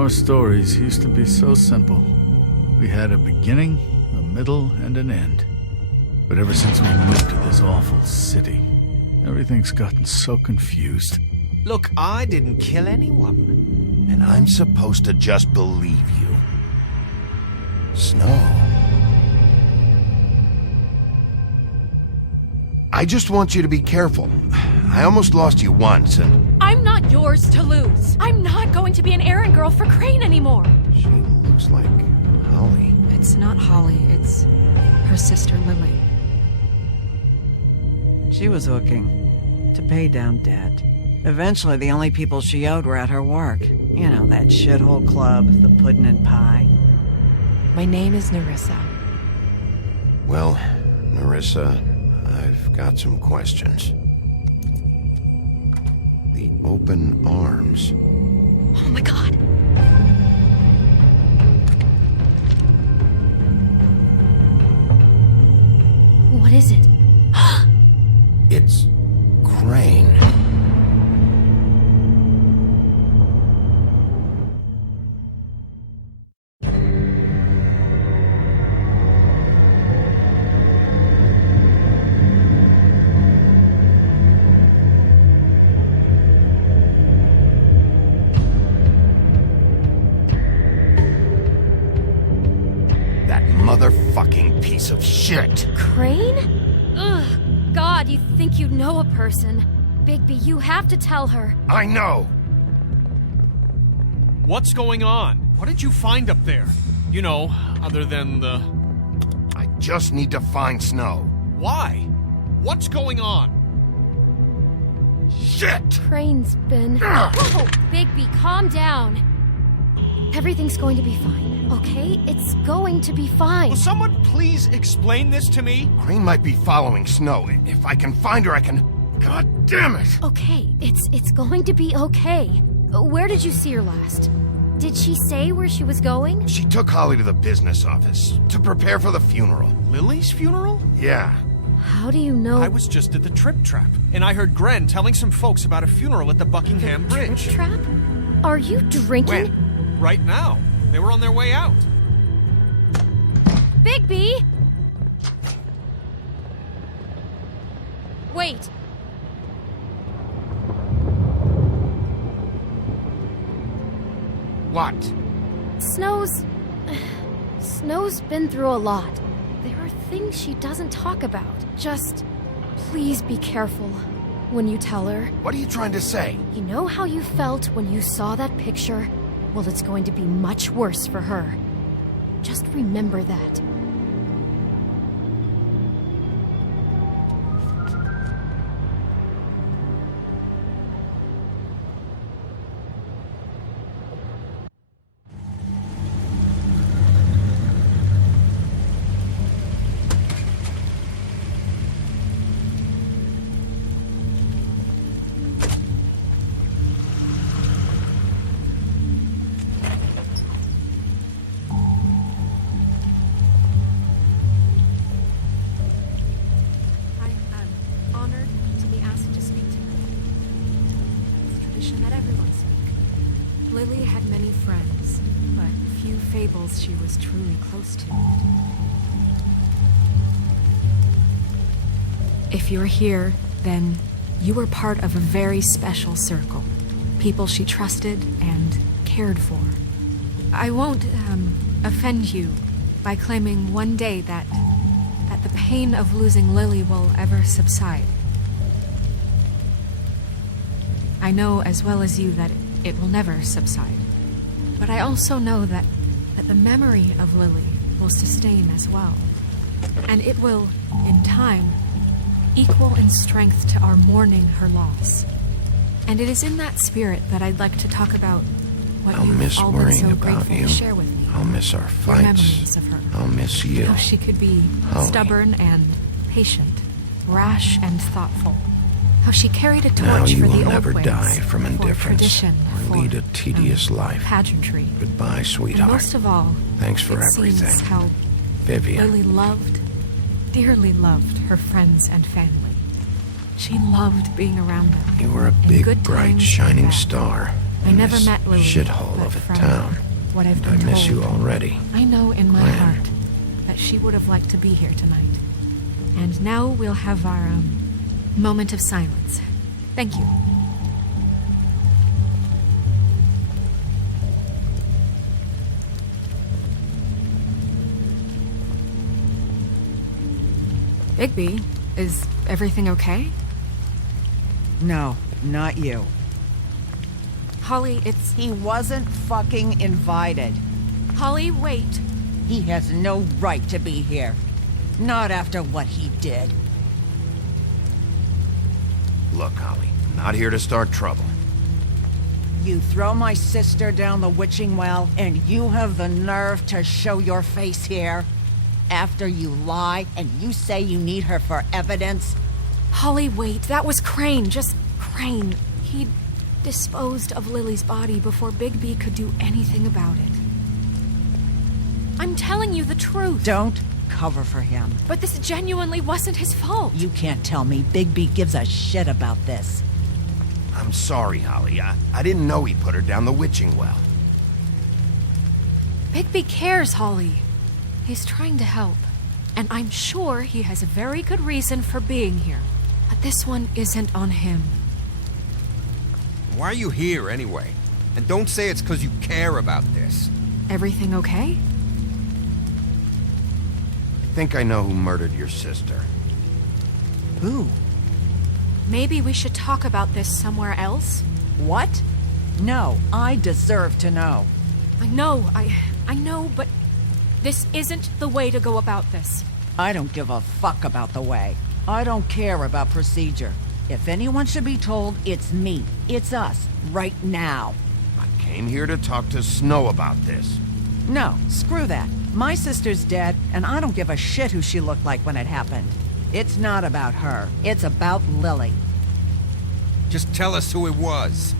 Our stories used to be so simple. We had a beginning, a middle, and an end. But ever since we moved to this awful city, everything's gotten so confused. Look, I didn't kill anyone. And I'm supposed to just believe you. Snow. I just want you to be careful. I almost lost you once, and... I'm not yours to lose. I'm not going to be an errand girl for Crane anymore. She looks like Holly. It's not Holly, it's her sister Lily. She was hooking to pay down debt. Eventually, the only people she owed were at her work. You know, that shithole club, the Puddin' and Pie. My name is Nerissa. Well, Nerissa, I've got some questions. The open arms. Oh my god. What is it? It's Crane. Motherfucking piece of shit. Crane? Ugh. God, you think you know a person. Bigby, you have to tell her. I know. What's going on? What did you find up there? You know, other than the... I just need to find Snow. Why? What's going on? Shit! Crane's been... Whoa! Bigby, calm down. Everything's going to be fine, okay? It's going to be fine. Will someone please explain this to me? Crane might be following Snow. If I can find her, I can... God damn it! Okay, it's going to be okay. Where did you see her last? Did she say where she was going? She took Holly to the business office to prepare for the funeral. Lily's funeral? Yeah. How do you know? I was just at the Trip Trap, and I heard Gren telling some folks about a funeral at the Buckingham Bridge. Trip Trap? Are you drinking? When? Right now. They were on their way out. Bigby! Wait. What? Snow's been through a lot. There are things she doesn't talk about. Just please be careful when you tell her. What are you trying to say? You know how you felt when you saw that picture? Well, it's going to be much worse for her. Just remember that. Lily had many friends, but few fables she was truly close to. If you're here, then you were part of a very special circle. People she trusted and cared for. I won't, offend you by claiming one day that the pain of losing Lily will ever subside. I know as well as you that it will never subside. But I also know that the memory of Lily will sustain as well. And it will, in time, equal in strength to our mourning her loss. And it is in that spirit that I'd like to talk about what I'll you've miss all been worrying so about grateful you. to share with me. I'll miss our Your fights. memories of her. I'll miss you. How she could be Holly. stubborn and patient, rash and thoughtful. How she carried a Now torch you for will the old never ways, die from for indifference tradition, or for, lead a tedious life. pageantry. Goodbye, And sweetheart. most of all, Thanks for it everything. seems how Vivian. Lily loved, dearly loved her friends and family. She loved being around them. You were a in big, good bright, times and shining bad. star. I never met Lily. Shithole but of a from town. What I've I been miss told, you already. I know in my Gwen. heart that she would have liked to be here tonight. And now we'll have our moment of silence. Thank you. Bigby, is everything okay? No, not you. Holly, it's... He wasn't fucking invited. Holly, wait. He has no right to be here. Not after what he did. Look, Holly, I'm not here to start trouble. You throw my sister down the witching well, and you have the nerve to show your face here? After you lie, and you say you need her for evidence? Holly, wait. That was Crane. Just Crane. He disposed of Lily's body before Bigby could do anything about it. I'm telling you the truth. Don't cover for him. But this genuinely wasn't his fault. You can't tell me Bigby gives a shit about this. I'm sorry, Holly. I didn't know he put her down the witching well. Bigby cares, Holly. He's trying to help. And I'm sure he has a very good reason for being here. But this one isn't on him. Why are you here, anyway? And don't say it's because you care about this. Everything okay? I think I know who murdered your sister. Who? Maybe we should talk about this somewhere else? What? No, I deserve to know. I know, but this isn't the way to go about this. I don't give a fuck about the way. I don't care about procedure. If anyone should be told, it's me. It's us. Right now. I came here to talk to Snow about this. No, screw that. My sister's dead, and I don't give a shit who she looked like when it happened. It's not about her. It's about Lily. Just tell us who it was.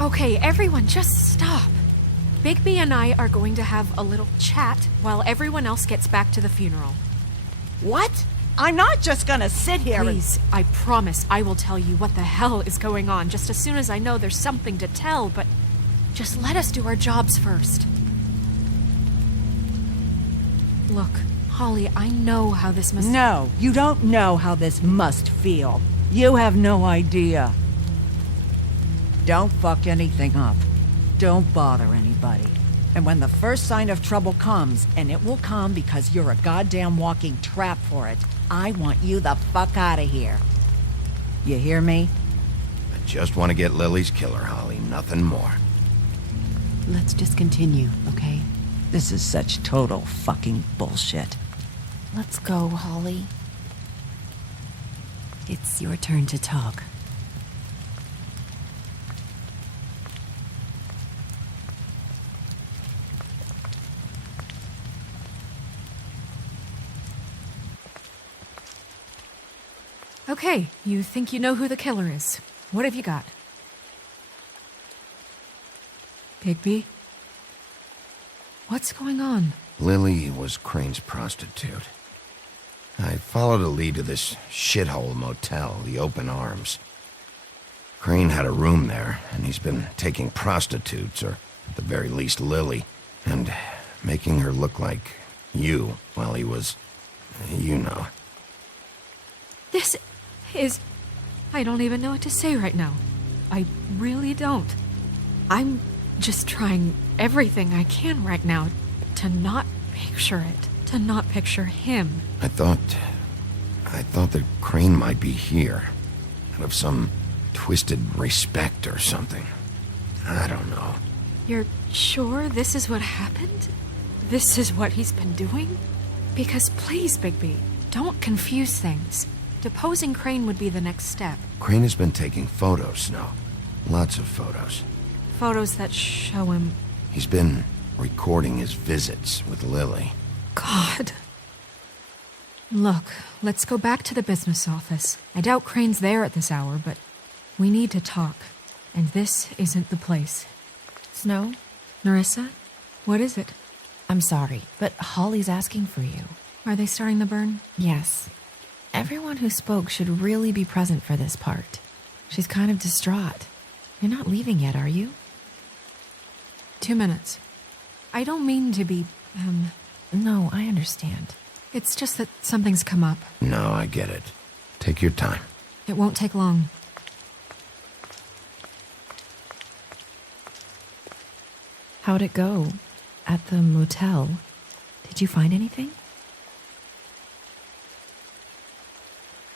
Okay, everyone, just stop. Bigby and I are going to have a little chat while everyone else gets back to the funeral. What? I'm not just gonna sit here Please, I promise I will tell you what the hell is going on just as soon as I know there's something to tell, but just let us do our jobs first. Look, Holly, I know how this must... No, you don't know how this must feel. You have no idea. Don't fuck anything up. Don't bother anybody. And when the first sign of trouble comes, and it will come because you're a goddamn walking trap for it, I want you the fuck out of here. You hear me? I just want to get Lily's killer, Holly. Nothing more. Let's just continue, okay? This is such total fucking bullshit. Let's go, Holly. It's your turn to talk. Okay, you think you know who the killer is. What have you got? Bigby? What's going on? Lily was Crane's prostitute. I followed a lead to this shithole motel, the Open Arms. Crane had a room there, and he's been taking prostitutes, or at the very least Lily, and making her look like you while he was, you know. This is... I don't even know what to say right now. I really don't. I'm just trying everything I can right now to not picture it, to not picture him. I thought that Crane might be here, out of some twisted respect or something. I don't know. You're sure this is what happened? This is what he's been doing? Because please, Bigby, don't confuse things. Deposing Crane would be the next step. Crane has been taking photos, Snow. Lots of photos. Photos that show him... He's been recording his visits with Lily. God. Look, let's go back to the business office. I doubt Crane's there at this hour, but we need to talk. And this isn't the place. Snow? Nerissa? What is it? I'm sorry, but Holly's asking for you. Are they starting the burn? Yes. Everyone who spoke should really be present for this part. She's kind of distraught. You're not leaving yet, are you? 2 minutes. I don't mean to be, No, I understand. It's just that something's come up. No, I get it. Take your time. It won't take long. How'd it go? At the motel? Did you find anything?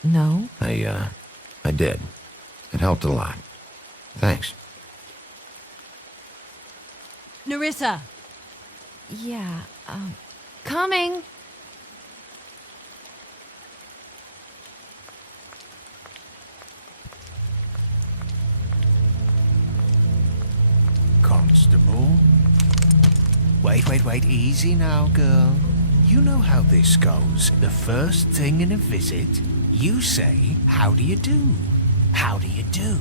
No? I did. It helped a lot. Thanks. Nerissa! Yeah, Coming! Constable? Wait, easy now, girl. You know how this goes. The first thing in a visit, you say, how do you do? How do you do?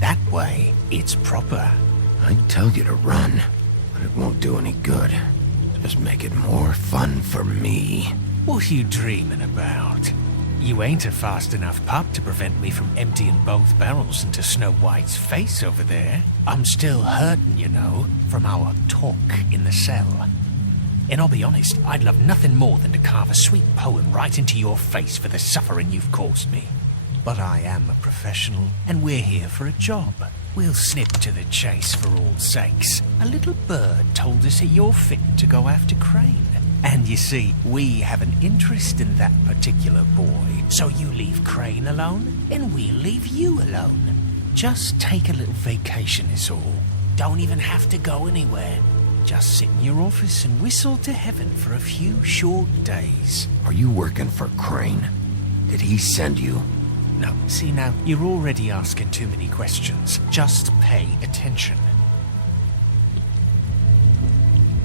That way, it's proper. I'd tell you to run, but it won't do any good. Just make it more fun for me. What are you dreaming about? You ain't a fast enough pup to prevent me from emptying both barrels into Snow White's face over there. I'm still hurting, you know, from our talk in the cell. And I'll be honest, I'd love nothing more than to carve a sweet poem right into your face for the suffering you've caused me. But I am a professional, and we're here for a job. We'll snip to the chase for all sakes. A little bird told us that you're fitting to go after Crane. And you see, we have an interest in that particular boy. So you leave Crane alone, and we'll leave you alone. Just take a little vacation is all. Don't even have to go anywhere. Just sit in your office and whistle to heaven for a few short days. Are you working for Crane? Did he send you? No, see now, you're already asking too many questions. Just pay attention.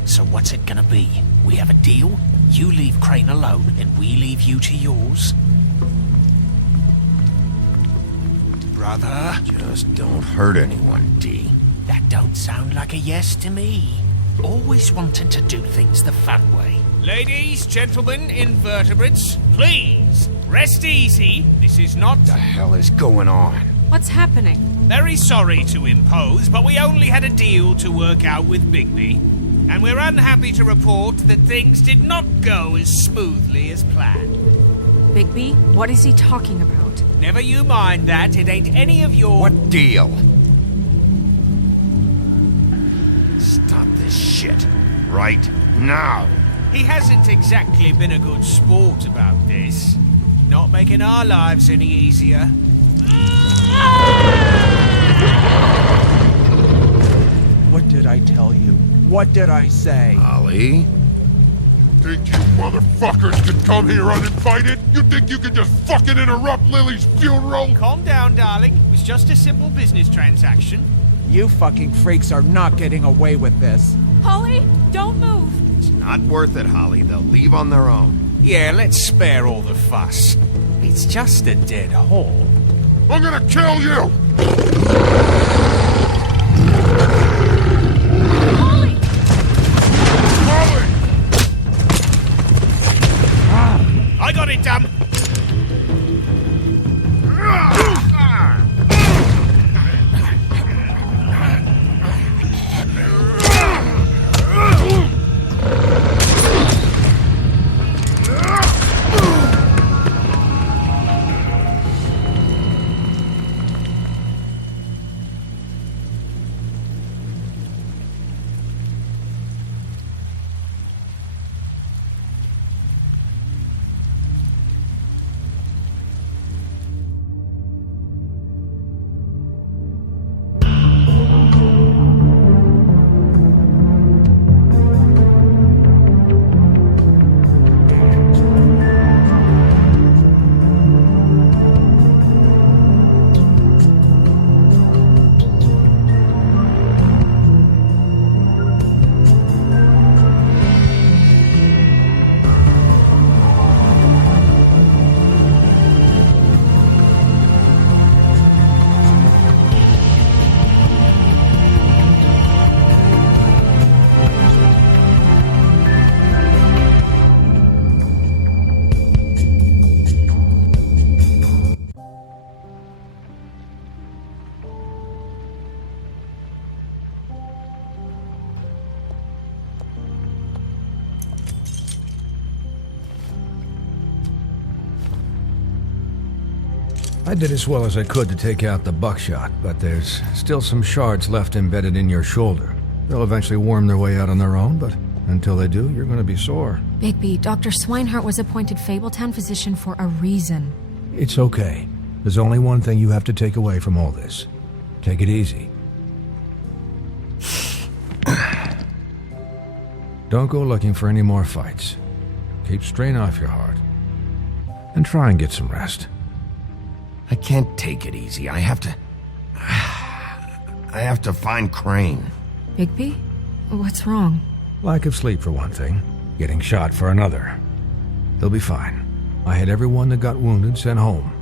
So what's it gonna be? We have a deal? You leave Crane alone, and we leave you to yours? Brother? Just don't hurt anyone, D. That don't sound like a yes to me. Always wanting to do things the fun way. Ladies, gentlemen, invertebrates, please, rest easy. This is not... What the hell is going on? What's happening? Very sorry to impose, but we only had a deal to work out with Bigby. And we're unhappy to report that things did not go as smoothly as planned. Bigby, what is he talking about? Never you mind that, it ain't any of your... What deal? Stop this shit. Right now. He hasn't exactly been a good sport about this. Not making our lives any easier. What did I tell you? What did I say? Holly? Think you motherfuckers can come here uninvited? You think you can just fucking interrupt Lily's funeral? Calm down, darling. It was just a simple business transaction. You fucking freaks are not getting away with this. Holly, don't move! It's not worth it, Holly. They'll leave on their own. Yeah, let's spare all the fuss. It's just a dead hole. I'm gonna kill you! Holly! Holly! I got it, damn! I did as well as I could to take out the buckshot, but there's still some shards left embedded in your shoulder. They'll eventually worm their way out on their own, but until they do, you're going to be sore. Bigby, Dr. Swinehart was appointed Fabletown physician for a reason. It's okay. There's only one thing you have to take away from all this. Take it easy. Don't go looking for any more fights. Keep strain off your heart. And try and get some rest. I can't take it easy. I have to find Crane. Bigby? What's wrong? Lack of sleep for one thing. Getting shot for another. He'll be fine. I had everyone that got wounded sent home.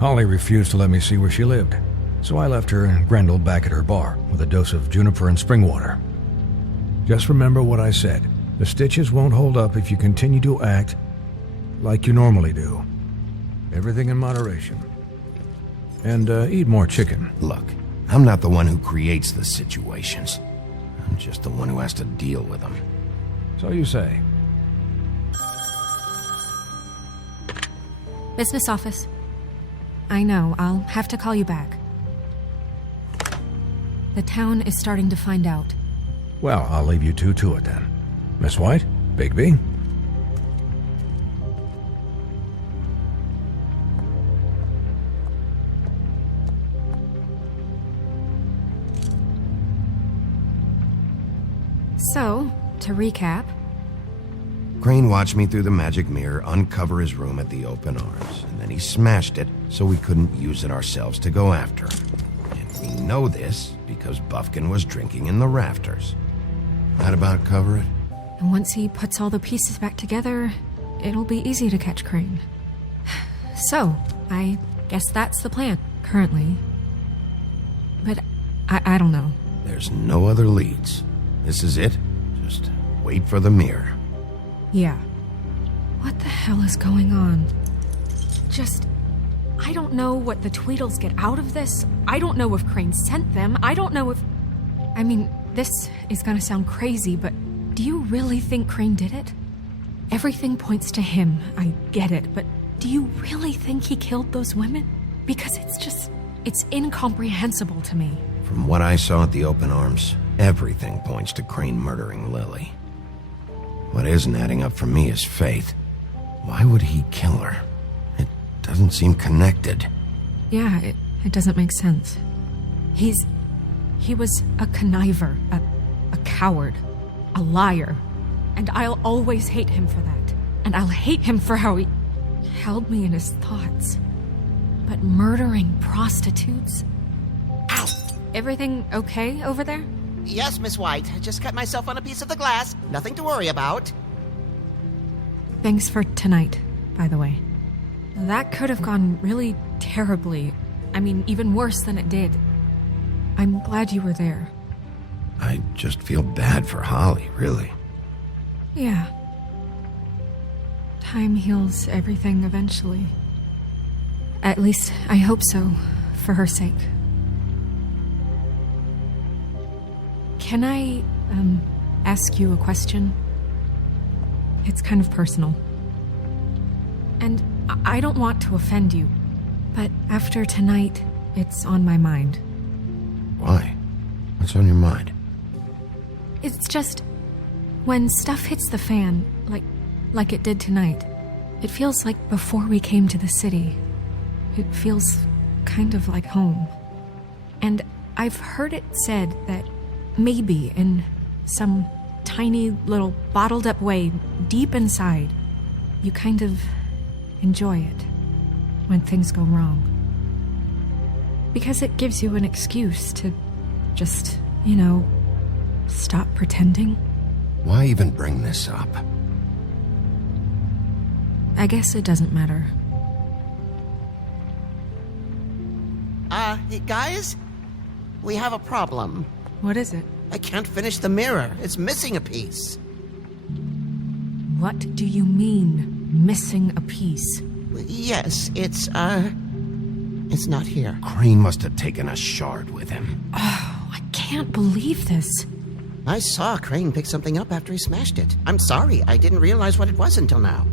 Holly refused to let me see where she lived, so I left her and Grendel back at her bar with a dose of juniper and spring water. Just remember what I said. The stitches won't hold up if you continue to act like you normally do. Everything in moderation. And eat more chicken. Look, I'm not the one who creates the situations. I'm just the one who has to deal with them. So you say. Business office. I know, I'll have to call you back. The town is starting to find out. Well, I'll leave you two to it then. Miss White? Bigby? So, to recap... Crane watched me through the magic mirror uncover his room at the open arms, and then he smashed it so we couldn't use it ourselves to go after him. And we know this because Buffkin was drinking in the rafters. That about cover it? And once he puts all the pieces back together, it'll be easy to catch Crane. So, I guess that's the plan, currently. But I don't know. There's no other leads. This is it. Just wait for the mirror. Yeah. What the hell is going on? I don't know what the Tweedles get out of this. I don't know if Crane sent them. I don't know if... I mean, this is gonna sound crazy, but do you really think Crane did it? Everything points to him, I get it, but do you really think he killed those women? Because it's incomprehensible to me. From what I saw at the open arms, everything points to Crane murdering Lily. What isn't adding up for me is Faith. Why would he kill her? It doesn't seem connected. Yeah, it doesn't make sense. He was a conniver, a coward, a liar. And I'll always hate him for that. And I'll hate him for how he held me in his thoughts. But murdering prostitutes? Ow! Everything okay over there? Yes, Miss White. I just cut myself on a piece of the glass. Nothing to worry about. Thanks for tonight, by the way. That could have gone really terribly. I mean, even worse than it did. I'm glad you were there. I just feel bad for Holly, really. Yeah. Time heals everything eventually. At least, I hope so, for her sake. Can I, ask you a question? It's kind of personal. And I don't want to offend you, but after tonight, it's on my mind. Why? What's on your mind? It's just, when stuff hits the fan, like it did tonight, it feels like before we came to the city. It feels kind of like home. And I've heard it said that maybe in some tiny little bottled up way deep inside, you kind of enjoy it when things go wrong. Because it gives you an excuse to just, stop pretending. Why even bring this up? I guess it doesn't matter. Hey, guys? We have a problem. What is it? I can't finish the mirror. It's missing a piece. What do you mean, missing a piece? Yes, it's not here. Crane must have taken a shard with him. Oh, I can't believe this. I saw Crane pick something up after he smashed it. I'm sorry, I didn't realize what it was until now.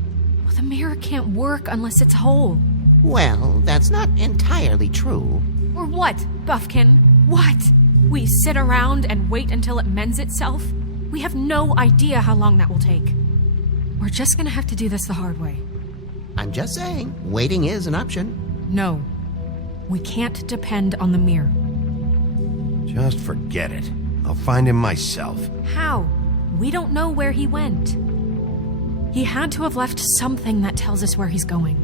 Well, the mirror can't work unless it's whole. Well, that's not entirely true. Or what, Buffkin? What? We sit around and wait until it mends itself? We have no idea how long that will take. We're just gonna have to do this the hard way. I'm just saying, waiting is an option. No. We can't depend on the mirror. Just forget it. I'll find him myself. How? We don't know where he went. He had to have left something that tells us where he's going.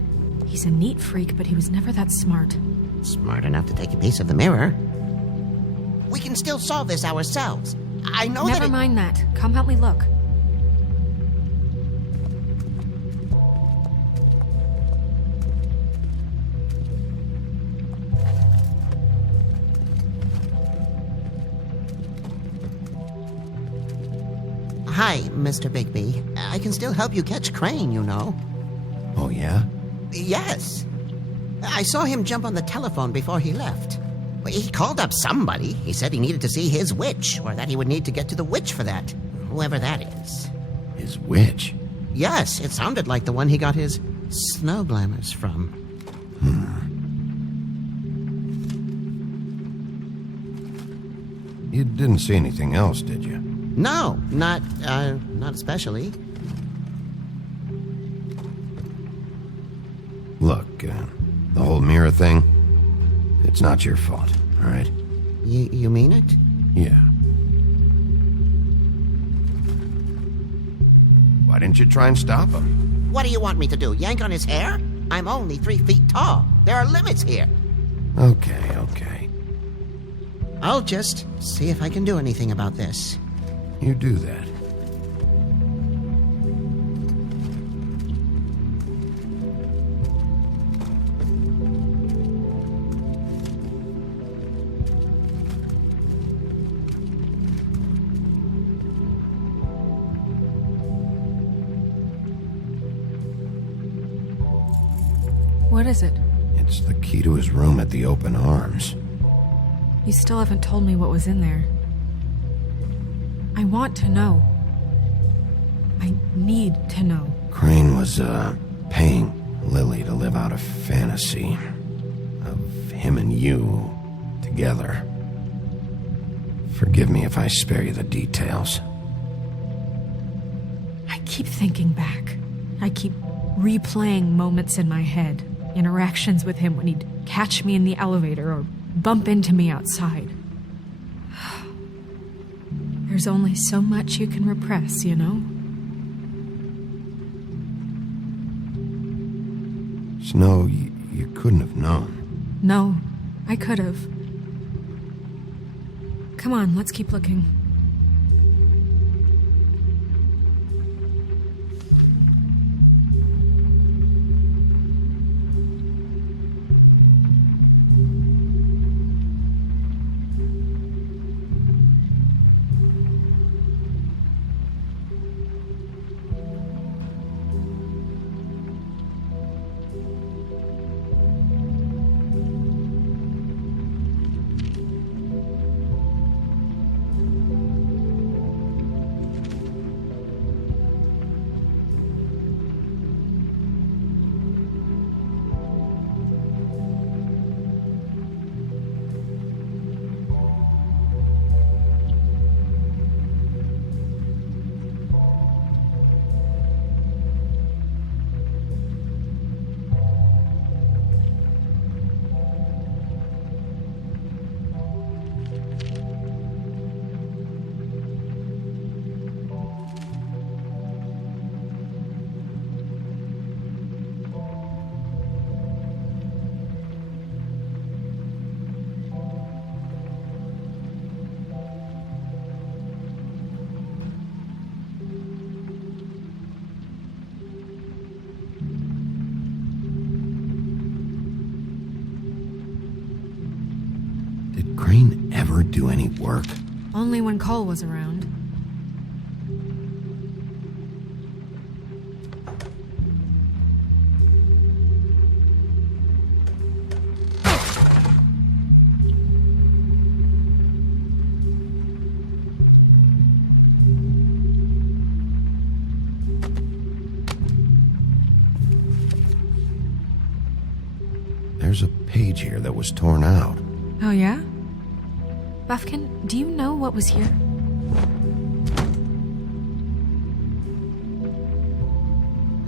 He's a neat freak, but he was never that smart. Smart enough to take a piece of the mirror. We can still solve this ourselves. I know Never mind that. Come help me look. Hi, Mr. Bigby. I can still help you catch Crane, you know. Oh, yeah? Yes. I saw him jump on the telephone before he left. He called up somebody. He said he needed to see his witch, or that he would need to get to the witch for that. Whoever that is. His witch? Yes, it sounded like the one he got his snow glamours from. You didn't see anything else, did you? No, not especially. Look, the whole mirror thing, it's not your fault, all right? You mean it? Yeah. Why didn't you try and stop him? What do you want me to do, yank on his hair? I'm only 3 feet tall. There are limits here. Okay. I'll just see if I can do anything about this. You do that. What is it? It's the key to his room at the Open Arms. You still haven't told me what was in there. I want to know. I need to know. Crane was, paying Lily to live out a fantasy of him and you together. Forgive me if I spare you the details. I keep thinking back. I keep replaying moments in my head. Interactions with him when he'd catch me in the elevator or bump into me outside. There's only so much you can repress, you know? Snow, you couldn't have known. No, I could have. Come on, let's keep looking. Did Crane ever do any work? Only when Cole was around. There's a page here that was torn out. Oh, yeah? Buffkin, do you know what was here?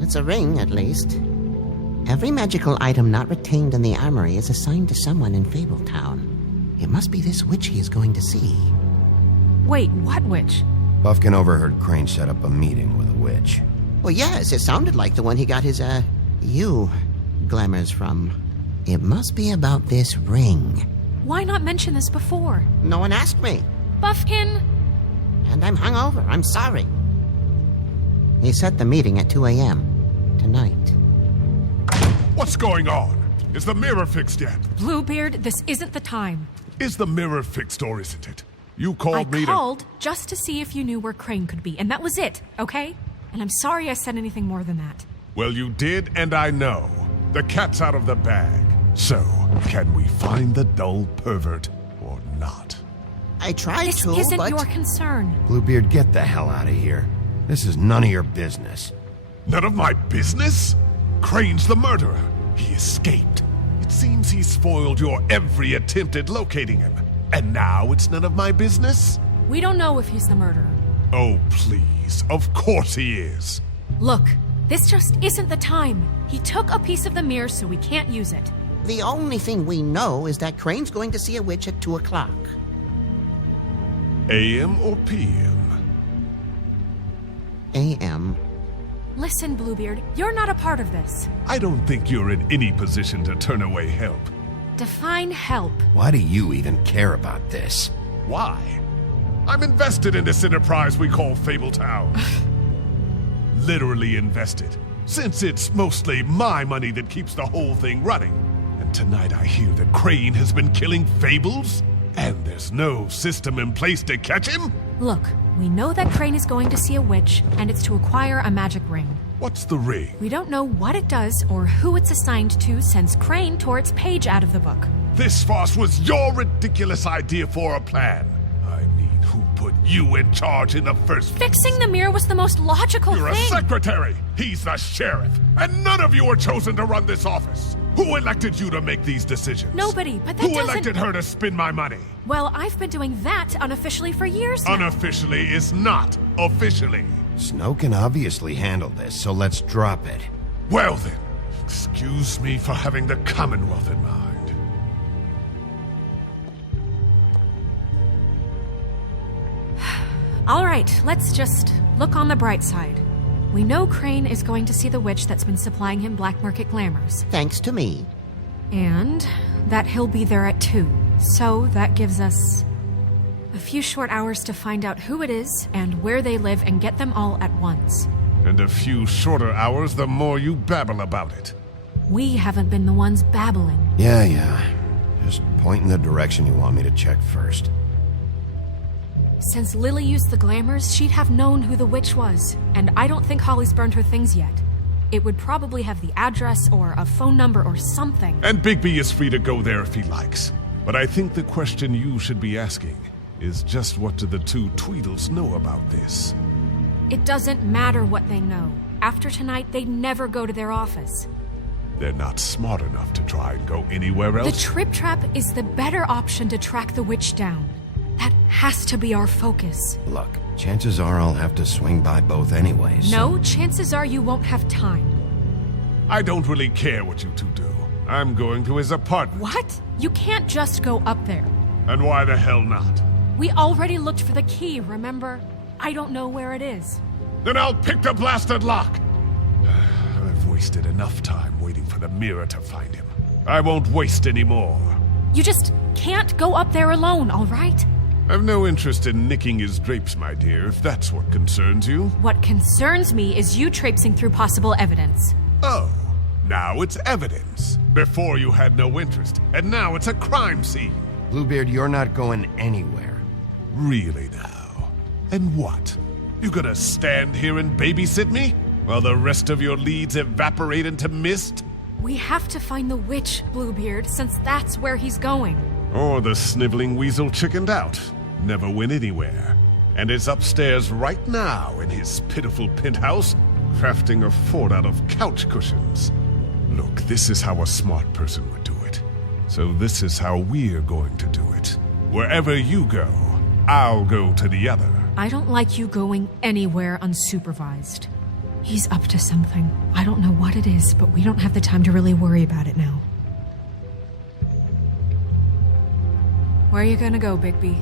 It's a ring, at least. Every magical item not retained in the armory is assigned to someone in Fabletown. It must be this witch he is going to see. Wait, what witch? Buffkin overheard Crane set up a meeting with a witch. Well, yes, it sounded like the one he got his, glamours from. It must be about this ring. Why not mention this before? No one asked me. Buffkin! And I'm hungover. I'm sorry. He set the meeting at 2 a.m. tonight. What's going on? Is the mirror fixed yet? Bluebeard, this isn't the time. Is the mirror fixed or isn't it? You called me I called just to see if you knew where Crane could be, and that was it, okay? And I'm sorry I said anything more than that. Well, you did, and I know. The cat's out of the bag. So, can we find the dull pervert or not? I tried this to, isn't but... your concern. Bluebeard, get the hell out of here. This is none of your business. None of my business? Crane's the murderer. He escaped. It seems he spoiled your every attempt at locating him. And now it's none of my business? We don't know if he's the murderer. Oh, please. Of course he is. Look, this just isn't the time. He took a piece of the mirror, so we can't use it. The only thing we know is that Crane's going to see a witch at 2 o'clock. AM or PM? AM. Listen, Bluebeard, you're not a part of this. I don't think you're in any position to turn away help. Define help. Why do you even care about this? Why? I'm invested in this enterprise we call Fabletown. Literally invested, since it's mostly my money that keeps the whole thing running. And tonight I hear that Crane has been killing fables, and there's no system in place to catch him? Look, we know that Crane is going to see a witch, and it's to acquire a magic ring. What's the ring? We don't know what it does or who it's assigned to since Crane tore its page out of the book. This farce was your ridiculous idea for a plan. I mean, who put you in charge in the first place? Fixing the mirror was the most logical You're thing. a secretary. He's the sheriff. And none of you were chosen to run this office. Who elected you to make these decisions? Nobody, but that Who doesn't... elected her to spend my money? Well, I've been doing that unofficially for years now. Unofficially is not officially. Snow can obviously handle this, so let's drop it. Well then, excuse me for having the Commonwealth in mind. All right, let's just look on the bright side. We know Crane is going to see the witch that's been supplying him black market glamours. Thanks to me. And that he'll be there at 2. So that gives us a few short hours to find out who it is and where they live and get them all at once. And a few shorter hours the more you babble about it. We haven't been the ones babbling. Yeah. Just point in the direction you want me to check first. Since Lily used the glamours, she'd have known who the witch was, and I don't think Holly's burned her things yet. It would probably have the address or a phone number or something. And Bigby is free to go there if he likes. But I think the question you should be asking is just what do the two Tweedles know about this? It doesn't matter what they know. After tonight, they'd never go to their office. They're not smart enough to try and go anywhere else? The Trip Trap is the better option to track the witch down. That has to be our focus. Look, chances are I'll have to swing by both anyways. No, chances are you won't have time. I don't really care what you two do. I'm going to his apartment. What? You can't just go up there. And why the hell not? We already looked for the key, remember? I don't know where it is. Then I'll pick the blasted lock! I've wasted enough time waiting for the mirror to find him. I won't waste any more. You just can't go up there alone, all right? I've no interest in nicking his drapes, my dear, if that's what concerns you. What concerns me is you traipsing through possible evidence. Oh, now it's evidence. Before you had no interest, and now it's a crime scene. Bluebeard, you're not going anywhere. Really now? And what? You gonna stand here and babysit me? While the rest of your leads evaporate into mist? We have to find the witch, Bluebeard, since that's where he's going. Or the sniveling weasel chickened out. Never went anywhere. And is upstairs right now in his pitiful penthouse, crafting a fort out of couch cushions. Look, this is how a smart person would do it. So this is how we're going to do it. Wherever you go, I'll go to the other. I don't like you going anywhere unsupervised. He's up to something. I don't know what it is, but we don't have the time to really worry about it now. Where are you gonna go, Bigby?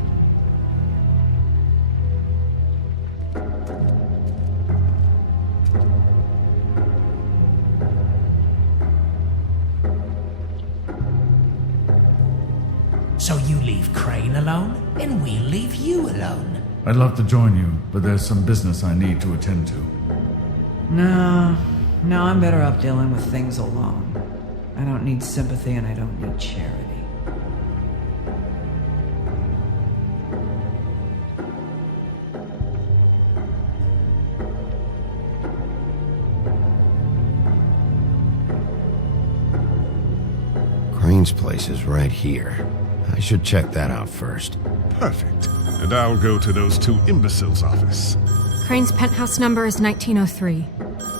So you leave Crane alone, and we'll leave you alone. I'd love to join you, but there's some business I need to attend to. No, I'm better off dealing with things alone. I don't need sympathy and I don't need charity. Crane's place is right here. I should check that out first. Perfect. And I'll go to those two imbeciles' office. Crane's penthouse number is 1903.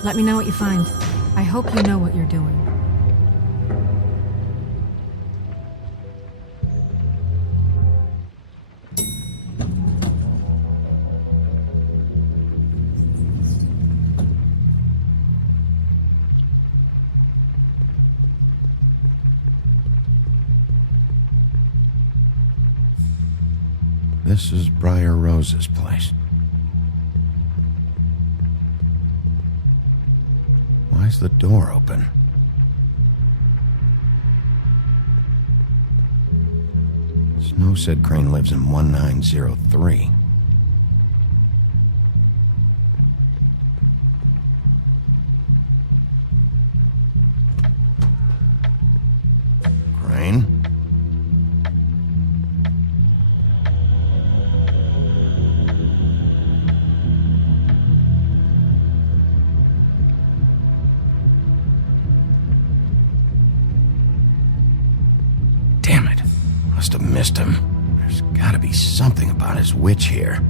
Let me know what you find. I hope you know what you're doing. This is Briar Rose's place. Why's the door open? Snow said Crane lives in 1903. Crane? Damn it. Must have missed him. There's gotta be something about his witch here.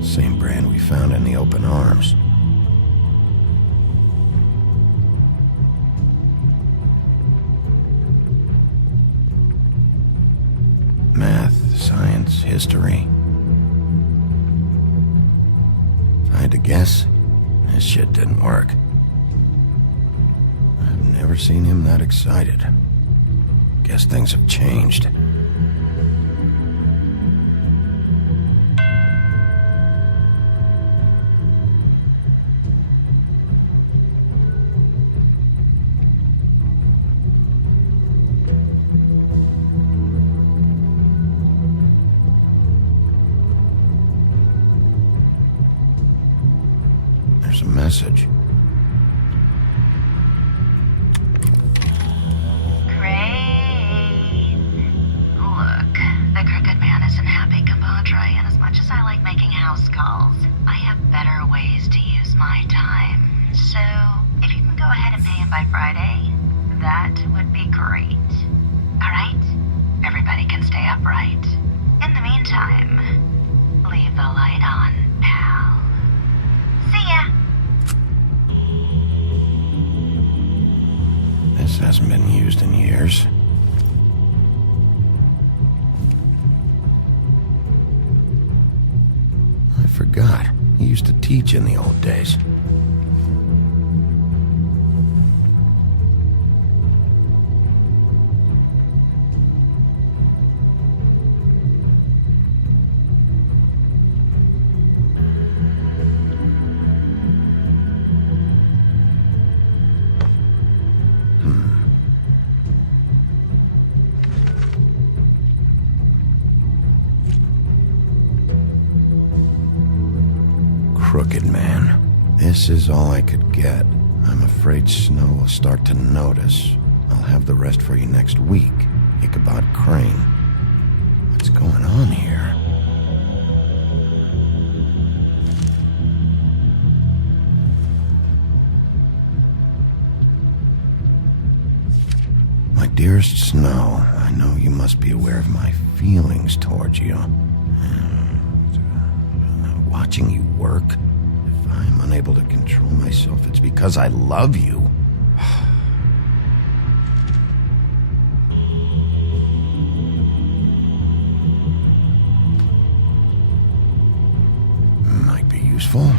Same brand we found in the open arms. Math, science, history. If I had to guess, this shit didn't work. I've never seen him that excited. Guess things have changed. There's a message. Crane. Look, the crooked man isn't happy, compadre, and as much as I like making house calls, I have better ways to use my time. So, if you can go ahead and pay him by Friday, that would be great. Alright? Everybody can stay upright. In the meantime, leave the light on, pal. See ya! This hasn't been used in years. I forgot. He used to teach in the old days. Crooked man. This is all I could get. I'm afraid Snow will start to notice. I'll have the rest for you next week. Ichabod Crane. What's going on here? My dearest Snow, I know you must be aware of my feelings towards you. watching you work. If I'm unable to control myself, it's because I love you. Might be useful.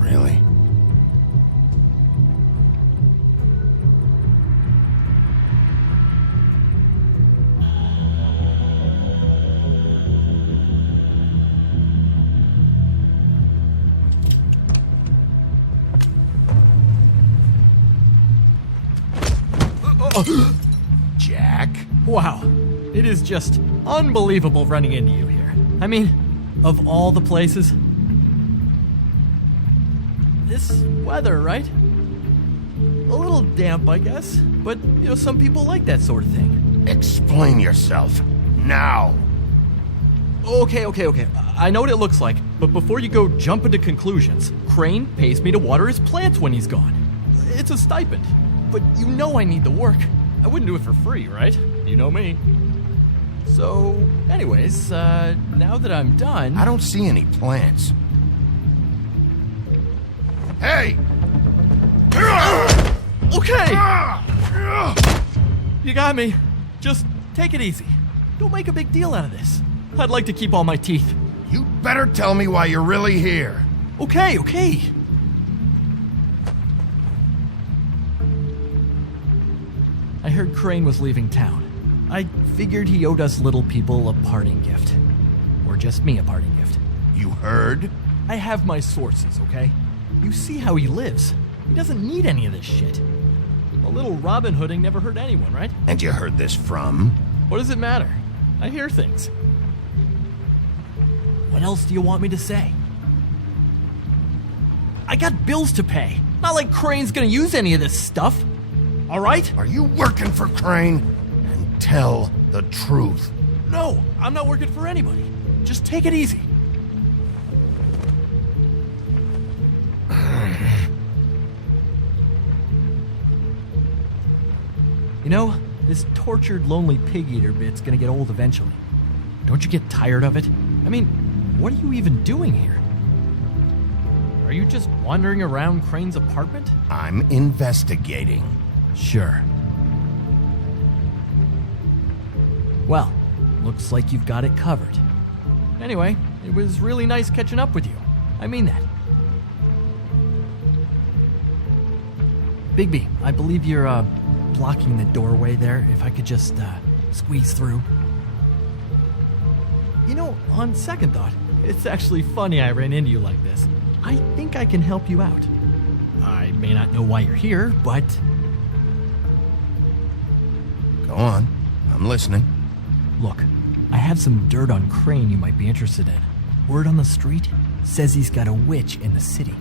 Really? Jack? Wow, it is just unbelievable running into you here. I mean, of all the places. This weather, right? A little damp, I guess, but, some people like that sort of thing. Explain yourself. Now! Okay. I know what it looks like, but before you go jumping to conclusions, Crane pays me to water his plants when he's gone. It's a stipend, but I need the work. I wouldn't do it for free, right? You know me. So, anyways, now that I'm done... I don't see any plants. Hey! Okay! You got me. Just take it easy. Don't make a big deal out of this. I'd like to keep all my teeth. You better tell me why you're really here. Okay. I heard Crane was leaving town. I figured he owed us little people a parting gift. Or just me a parting gift. You heard? I have my sources, okay? You see how he lives. He doesn't need any of this shit. A little Robin Hooding never hurt anyone, right? And you heard this from? What does it matter? I hear things. What else do you want me to say? I got bills to pay. Not like Crane's gonna use any of this stuff. All right? Are you working for Crane? And tell the truth. No, I'm not working for anybody. Just take it easy. This tortured, lonely pig-eater bit's gonna get old eventually. Don't you get tired of it? I mean, what are you even doing here? Are you just wandering around Crane's apartment? I'm investigating. Sure. Well, looks like you've got it covered. Anyway, it was really nice catching up with you. I mean that. Bigby, I believe you're, blocking the doorway there. If I could just, squeeze through. On second thought, it's actually funny I ran into you like this. I think I can help you out. I may not know why you're here, but... Go on. I'm listening. Look, I have some dirt on Crane you might be interested in. Word on the street says he's got a witch in the city.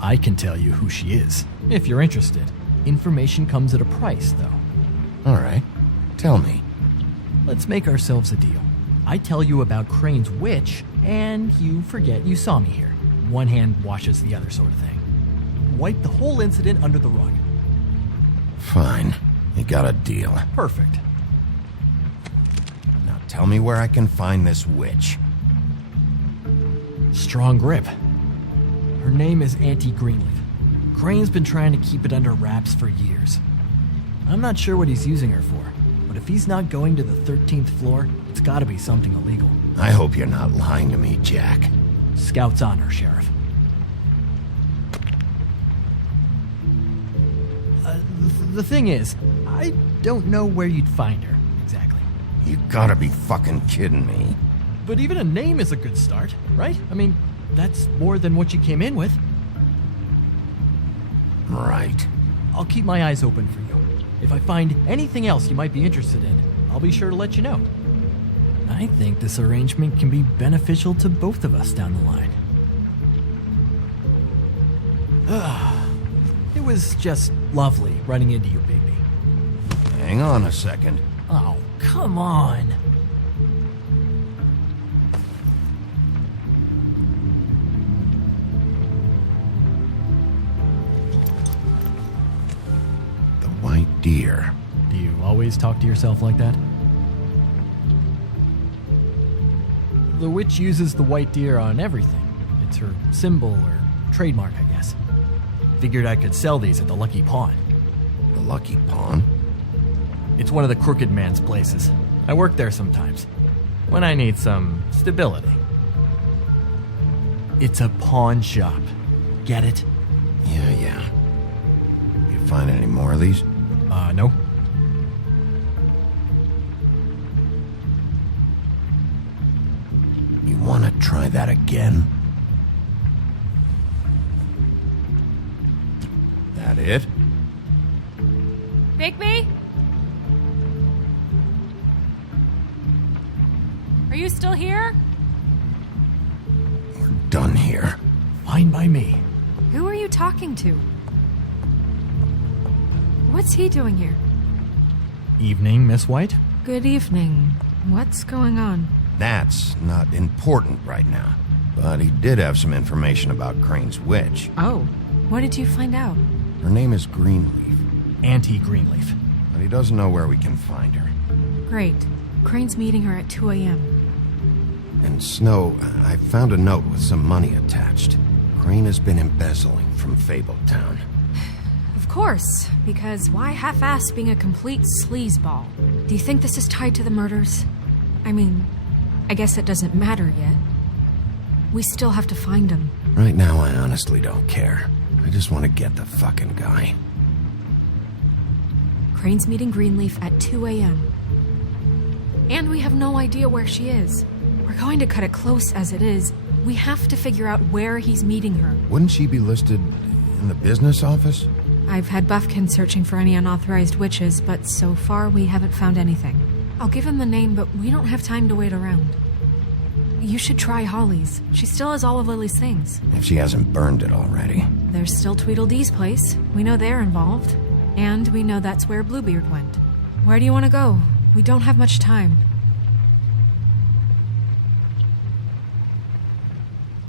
I can tell you who she is, if you're interested. Information comes at a price, though. All right. Tell me. Let's make ourselves a deal. I tell you about Crane's witch, and you forget you saw me here. One hand washes the other sort of thing. Wipe the whole incident under the rug. Fine. You got a deal. Perfect. Now tell me where I can find this witch. Strong grip. Her name is Auntie Greenleaf. Crane's been trying to keep it under wraps for years. I'm not sure what he's using her for, but if he's not going to the 13th floor, it's gotta be something illegal. I hope you're not lying to me, Jack. Scout's honor, Sheriff. The thing is, I don't know where you'd find her, exactly. You gotta be fucking kidding me. But even a name is a good start, right? I mean, that's more than what you came in with. Right. I'll keep my eyes open for you. If I find anything else you might be interested in, I'll be sure to let you know. I think this arrangement can be beneficial to both of us down the line. It was just lovely running into you, Bigby. Hang on a second. Oh, come on. The white deer. Do you always talk to yourself like that? The witch uses the white deer on everything. It's her symbol or trademark, I guess. Figured I could sell these at the Lucky Pawn. The Lucky Pawn? It's one of the crooked man's places. I work there sometimes, when I need some stability. It's a pawn shop. Get it? Yeah. You find any more of these? No. You want to try that again? That it? Bigby? Are you still here? We're done here. Fine by me. Who are you talking to? What's he doing here? Evening, Miss White? Good evening. What's going on? That's not important right now. But he did have some information about Crane's witch. Oh, what did you find out? Her name is Greenleaf. Auntie Greenleaf. But he doesn't know where we can find her. Great. Crane's meeting her at 2 a.m. And Snow, I found a note with some money attached. Crane has been embezzling from Fabletown. Of course, because why half-ass being a complete sleazeball? Do you think this is tied to the murders? I mean, I guess it doesn't matter yet. We still have to find him. Right now, I honestly don't care. I just want to get the fucking guy. Crane's meeting Greenleaf at 2 a.m. And we have no idea where she is. We're going to cut it close as it is. We have to figure out where he's meeting her. Wouldn't she be listed in the business office? I've had Buffkin searching for any unauthorized witches, but so far we haven't found anything. I'll give him the name, but we don't have time to wait around. You should try Holly's. She still has all of Lily's things. If she hasn't burned it already. There's still Tweedledee's place. We know they're involved. And we know that's where Bluebeard went. Where do you want to go? We don't have much time.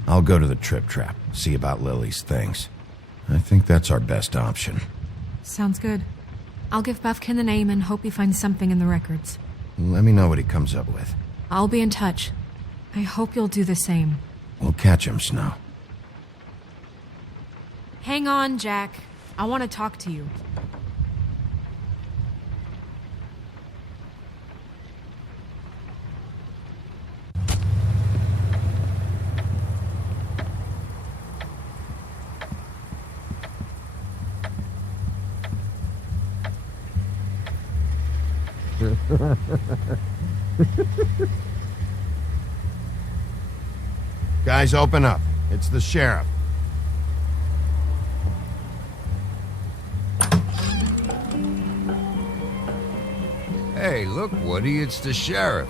I'll go to the Trip Trap, see about Lily's things. I think that's our best option. Sounds good. I'll give Buffkin the name and hope he finds something in the records. Let me know what he comes up with. I'll be in touch. I hope you'll do the same. We'll catch him, Snow. Hang on, Jack. I want to talk to you. Guys, open up. It's the sheriff. Hey, look, Woody, it's the sheriff.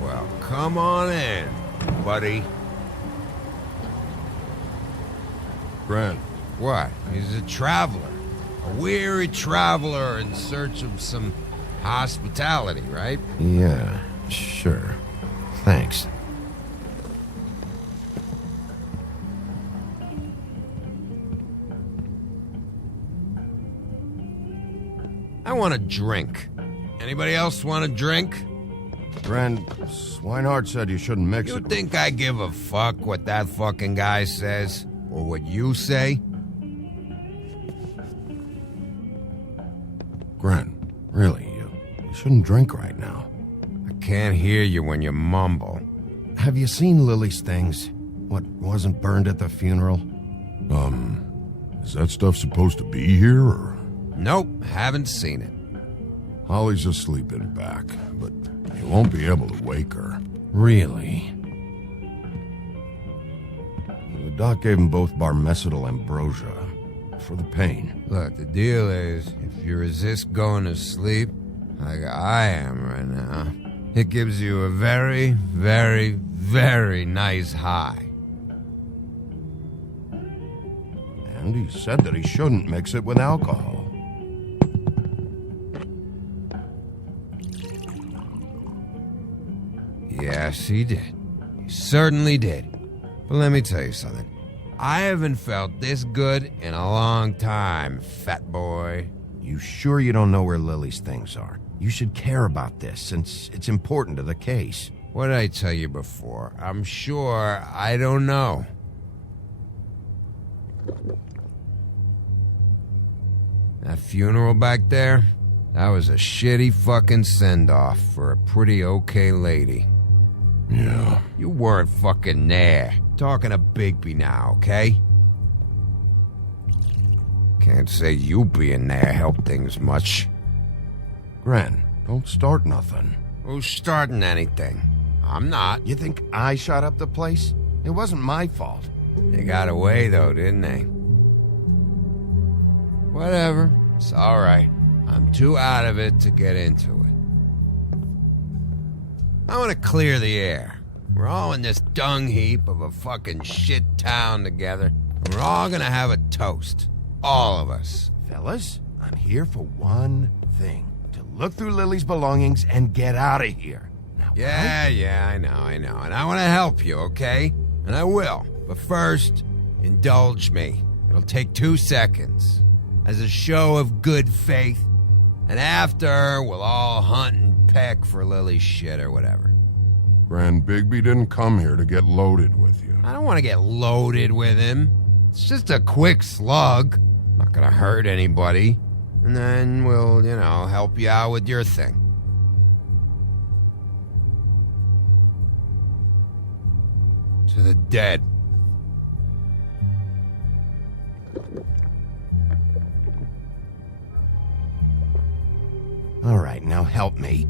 Well, come on in, buddy. Brent. What? He's a traveler. A weary traveler in search of some hospitality, right? Yeah, sure. Thanks. I want a drink. Anybody else want a drink? Brent, Swinehart said you shouldn't mix You it. think I give a fuck what that fucking guy says? Or what you say? Gren, really, you shouldn't drink right now. I can't hear you when you mumble. Have you seen Lily's things? What wasn't burned at the funeral? Is that stuff supposed to be here, or? Nope, haven't seen it. Holly's asleep in back, but you won't be able to wake her. Really? The doc gave them both Barmecidal ambrosia. for the pain. Look, the deal is, if you resist going to sleep, like I am right now, it gives you a very, very, very nice high. And he said that he shouldn't mix it with alcohol. Yes, he did. He certainly did. But let me tell you something. I haven't felt this good in a long time, fat boy. You sure you don't know where Lily's things are? You should care about this, since it's important to the case. What did I tell you before? I'm sure I don't know. That funeral back there? That was a shitty fucking send-off for a pretty okay lady. Yeah. You weren't fucking there. Talking to Bigby now, okay? Can't say you being there helped things much. Gren, don't start nothing. Who's starting anything? I'm not. You think I shot up the place? It wasn't my fault. They got away, though, didn't they? Whatever. It's alright. I'm too out of it to get into it. I want to clear the air. We're all in this dung heap of a fucking shit town together. And we're all gonna have a toast. All of us. Fellas, I'm here for one thing. To look through Lily's belongings and get out of here. Now, Yeah, I know. And I want to help you, okay? And I will. But first, indulge me. It'll take 2 seconds. As a show of good faith. And after, we'll all hunt and peck for Lily's shit or whatever. Grand Bigby didn't come here to get loaded with you. I don't want to get loaded with him. It's just a quick slug. Not gonna hurt anybody. And then we'll, help you out with your thing. To the dead. All right, now help me.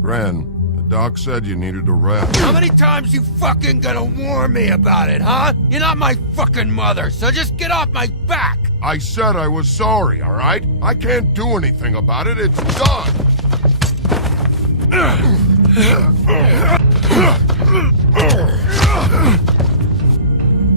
Gran, the doc said you needed a rest. How many times you fucking gonna warn me about it, huh? You're not my fucking mother, so just get off my back! I said I was sorry, all right? I can't do anything about it. It's done.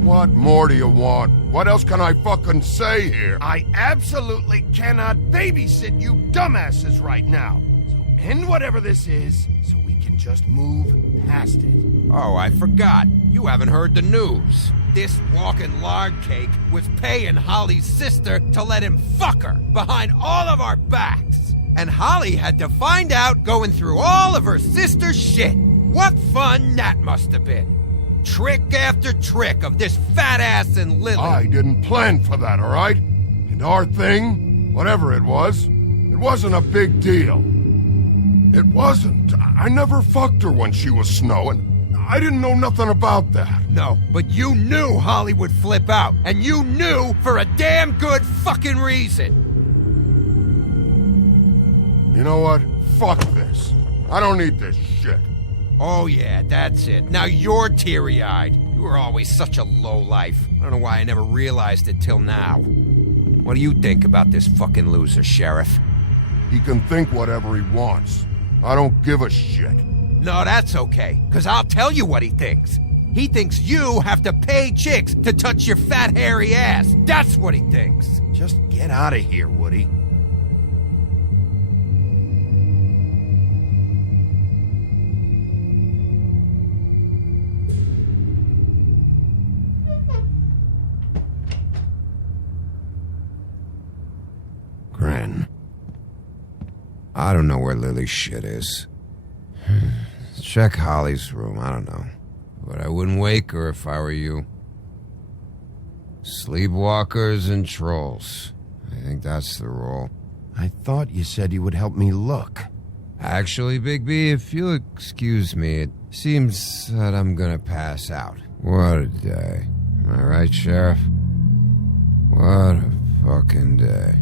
What more do you want? What else can I fucking say here? I absolutely cannot babysit you dumbasses right now. So end whatever this is, so we can just move past it. Oh, I forgot. You haven't heard the news. This walking lard cake was paying Holly's sister to let him fuck her behind all of our backs. And Holly had to find out going through all of her sister's shit. What fun that must have been. Trick after trick of this fat ass and Lily. I didn't plan for that, all right? And our thing, whatever it wasn't a big deal. It wasn't. I never fucked her when she was snowing. I didn't know nothing about that. No, but you knew Holly would flip out. And you knew for a damn good fucking reason. You know what? Fuck this. I don't need this shit. Oh yeah, that's it. Now you're teary-eyed. You were always such a lowlife. I don't know why I never realized it till now. What do you think about this fucking loser, Sheriff? He can think whatever he wants. I don't give a shit. No, that's okay, because I'll tell you what he thinks. He thinks you have to pay chicks to touch your fat, hairy ass. That's what he thinks. Just get out of here, Woody. Gran. I don't know where Lily's shit is. Check Holly's room, I don't know. But I wouldn't wake her if I were you. Sleepwalkers and trolls. I think that's the rule. I thought you said you would help me look. Actually, Bigby, if you'll excuse me, it seems that I'm gonna pass out. What a day. Am I right, Sheriff? What a fucking day.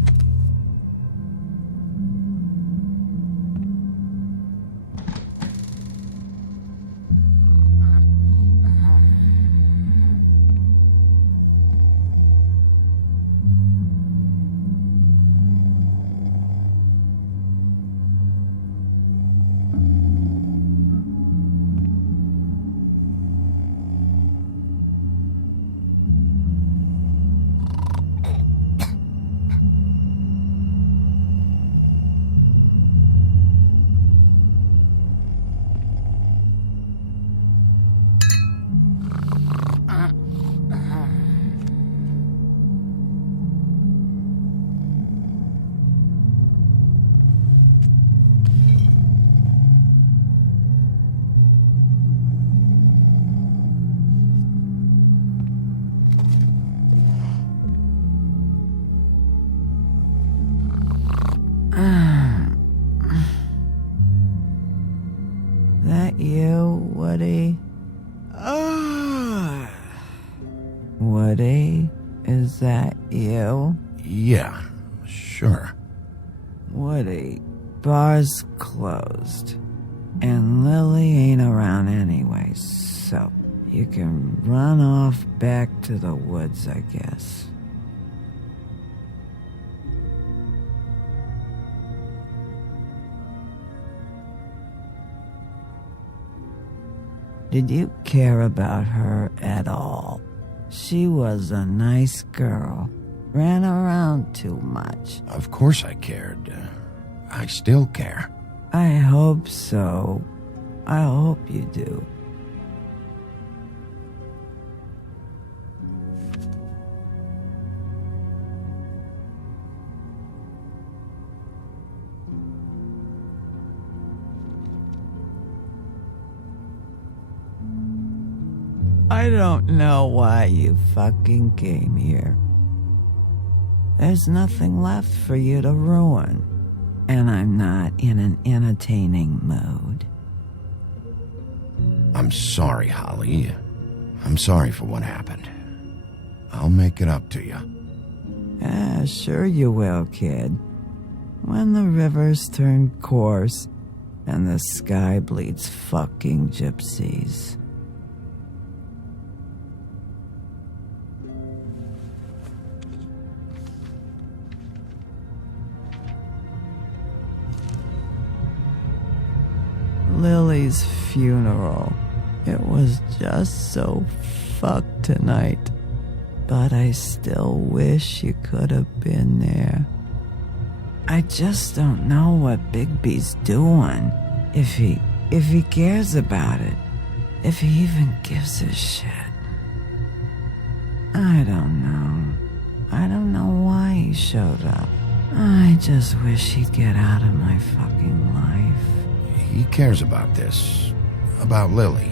Hello, Woody. Woody, is that you? Yeah, sure. Woody, bar's closed. And Lily ain't around anyway, so you can run off back to the woods, I guess. Did you care about her at all? She was a nice girl. Ran around too much. Of course I cared. I still care. I hope so. I hope you do. I don't know why you fucking came here. There's nothing left for you to ruin. And I'm not in an entertaining mood. I'm sorry, Holly. I'm sorry for what happened. I'll make it up to you. Yeah, sure you will, kid. When the rivers turn coarse and the sky bleeds fucking gypsies. Lily's funeral. It was just so fucked tonight. But I still wish you could have been there. I just don't know what Bigby's doing. If he cares about it. If he even gives a shit. I don't know. I don't know why he showed up. I just wish he'd get out of my fucking life. He cares about this. About Lily.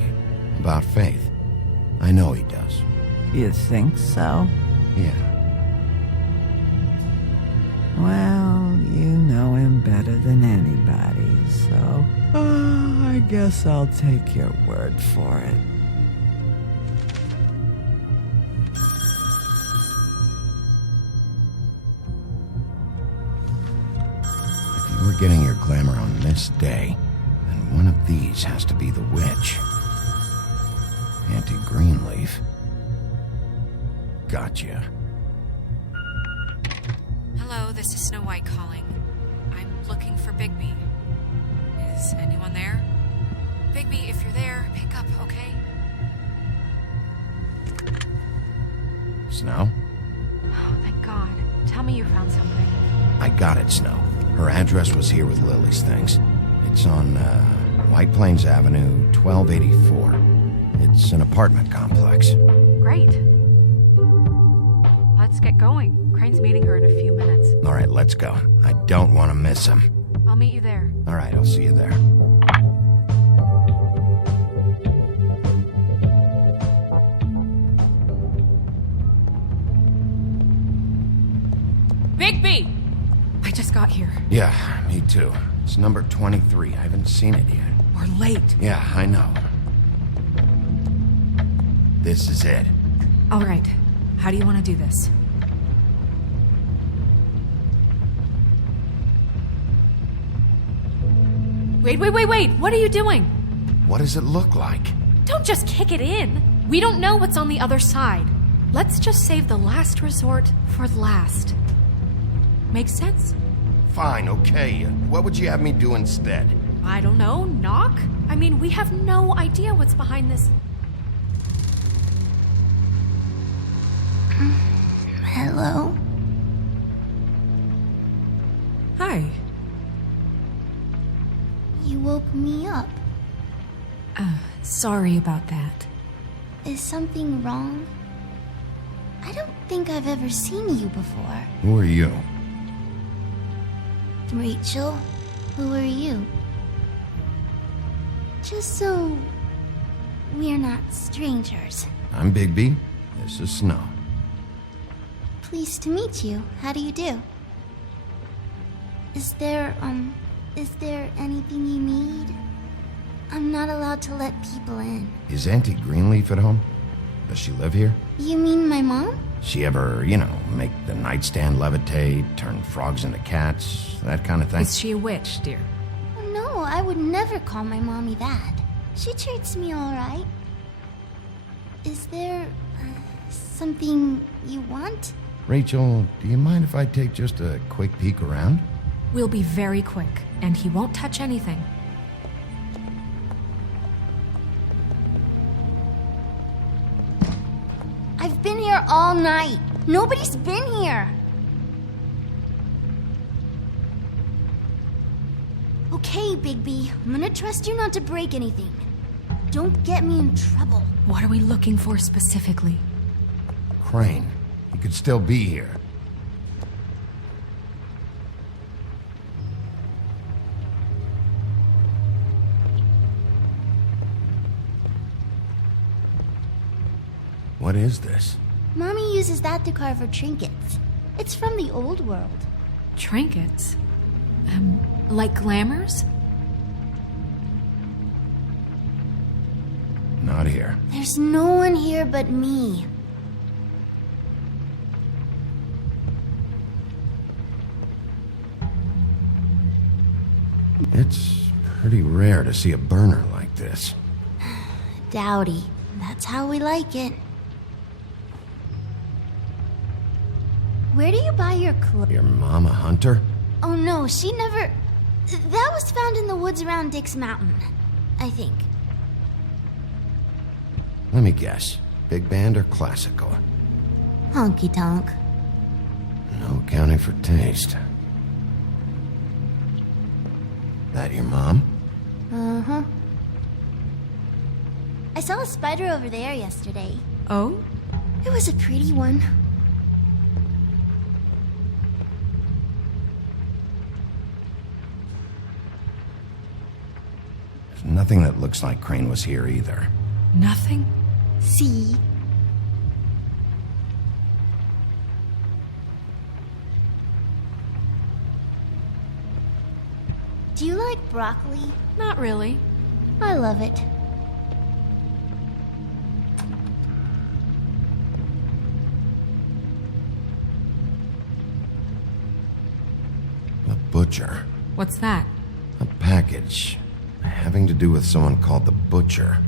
About Faith. I know he does. You think so? Yeah. Well, you know him better than anybody, so I guess I'll take your word for it. If you were getting your glamour on this day, then one of these has to be the witch. Auntie Greenleaf. Gotcha. Hello, this is Snow White calling. I'm looking for Bigby. Is anyone there? Bigby, if you're there, pick up, okay? Snow? Oh, thank God. Tell me you found something. I got it, Snow. Her address was here with Lily's things. It's on, White Plains Avenue, 1284. It's an apartment complex. Great. Let's get going. Crane's meeting her in a few minutes. All right, let's go. I don't want to miss him. I'll meet you there. All right, I'll see you there. Bigby! I just got here. Yeah, me too. It's number 23. I haven't seen it yet. We're late. Yeah, I know. This is it. All right. How do you want to do this? Wait. What are you doing? What does it look like? Don't just kick it in. We don't know what's on the other side. Let's just save the last resort for last. Make sense? Fine, okay. What would you have me do instead? I don't know. Knock? I mean, we have no idea what's behind this. Hello? Hi. You woke me up. Sorry about that. Is something wrong? I don't think I've ever seen you before. Who are you? Rachel, who are you? Just so we're not strangers. I'm Bigby. This is Snow. Pleased to meet you. How do you do? Is there anything you need? I'm not allowed to let people in. Is Auntie Greenleaf at home? Does she live here? You mean my mom? She ever, make the nightstand levitate, turn frogs into cats, that kind of thing? Is she a witch, dear? No, I would never call my mommy that. She treats me all right. Is there something you want? Rachel, do you mind if I take just a quick peek around? We'll be very quick, and he won't touch anything. I've been here all night. Nobody's been here. Okay, Bigby. I'm gonna trust you not to break anything. Don't get me in trouble. What are we looking for specifically? Crane. He could still be here. What is this? Mommy uses that to carve her trinkets. It's from the old world. Trinkets? Like glamours? Not here. There's no one here but me. It's pretty rare to see a burner like this. Dowdy. That's how we like it. Where do you buy your clothes? Your mom a hunter? Oh no, she never... That was found in the woods around Dick's Mountain, I think. Let me guess. Big band or classical? Honky tonk. No accounting for taste. That your mom? Uh-huh. I saw a spider over there yesterday. Oh? It was a pretty one. There's nothing that looks like Crane was here either. Nothing? See? Do you like broccoli? Not really. I love it. The butcher. What's that? A package. Having to do with someone called the Butcher.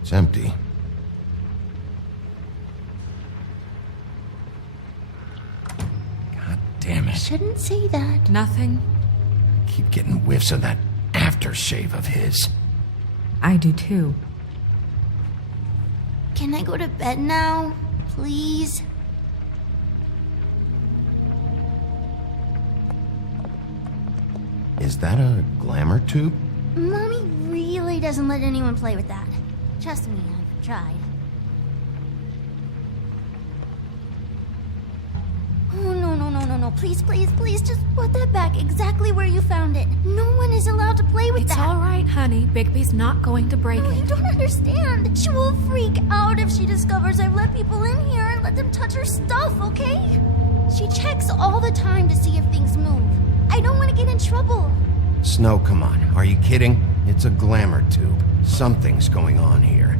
It's empty. God damn it. Shouldn't say that. Nothing. I keep getting whiffs of that aftershave of his. I do too. Can I go to bed now? Please? Is that a glamour tube? Mommy really doesn't let anyone play with that. Trust me, I've tried. Oh, no. Please, just put that back exactly where you found it. No one is allowed to play with It's that. all right, honey. Bigby's not going to break No, it. you don't understand. She will freak out if she discovers I've let people in here and let them touch her stuff, okay? She checks all the time to see if things move. I don't want to get in trouble. Snow, come on. Are you kidding? It's a glamour tube. Something's going on here.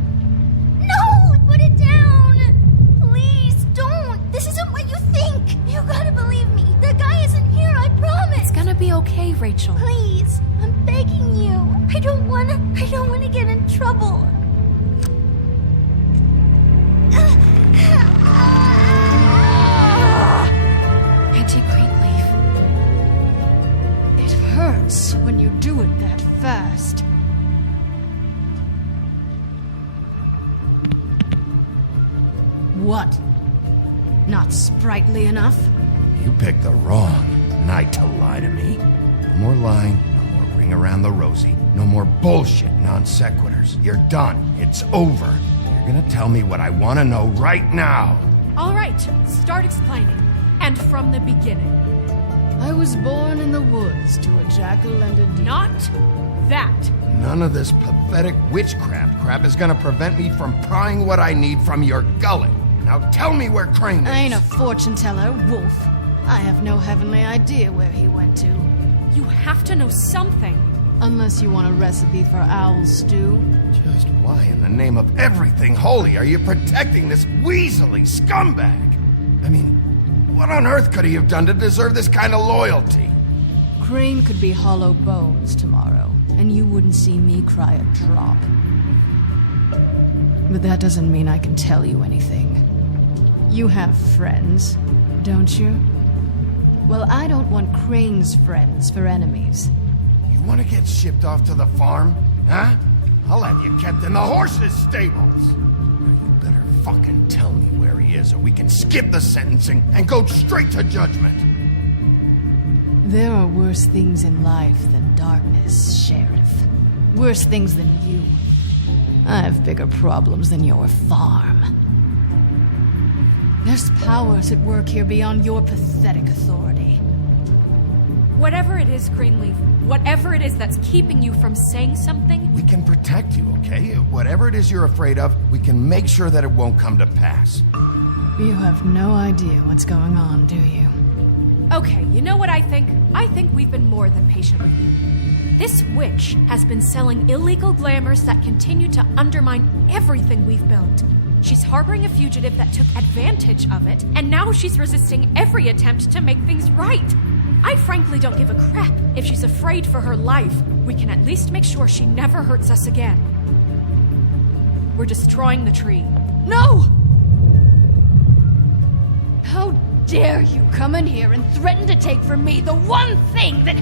No! Put it down! Please, don't! This isn't what you think! You gotta believe me. The guy isn't here, I promise! It's gonna be okay, Rachel. Please, I'm begging you. I don't wanna get in trouble. Auntie Greenleaf. It hurts when you do it that fast. What? Not sprightly enough? You picked the wrong night to lie to me. No more lying, no more ring around the rosy, no more bullshit non sequiturs. You're done. It's over. You're gonna tell me what I want to know right now. All right, start explaining. And from the beginning. I was born in the woods to a jackal and a deer. Not that. None of this pathetic witchcraft crap is gonna prevent me from prying what I need from your gullet. Now tell me where Crane is. I ain't a fortune teller, Wolf. I have no heavenly idea where he went to. You have to know something. Unless you want a recipe for owl stew. Just why in the name of everything holy are you protecting this weaselly scumbag? I mean, what on earth could he have done to deserve this kind of loyalty? Crane could be hollow bones tomorrow, and you wouldn't see me cry a drop. But that doesn't mean I can tell you anything. You have friends, don't you? Well, I don't want Crane's friends for enemies. You want to get shipped off to the farm? Huh? I'll have you kept in the horses' stables. You better fucking tell me where he is, or we can skip the sentencing and go straight to judgment. There are worse things in life than darkness, Sheriff. Worse things than you. I have bigger problems than your farm. There's powers at work here beyond your pathetic authority. Whatever it is, Greenleaf, whatever it is that's keeping you from saying something... We can protect you, okay? Whatever it is you're afraid of, we can make sure that it won't come to pass. You have no idea what's going on, do you? Okay, you know what I think? I think we've been more than patient with you. This witch has been selling illegal glamours that continue to undermine everything we've built. She's harboring a fugitive that took advantage of it, and now she's resisting every attempt to make things right. I frankly don't give a crap. If she's afraid for her life, we can at least make sure she never hurts us again. We're destroying the tree. No! How dare you come in here and threaten to take from me the one thing that...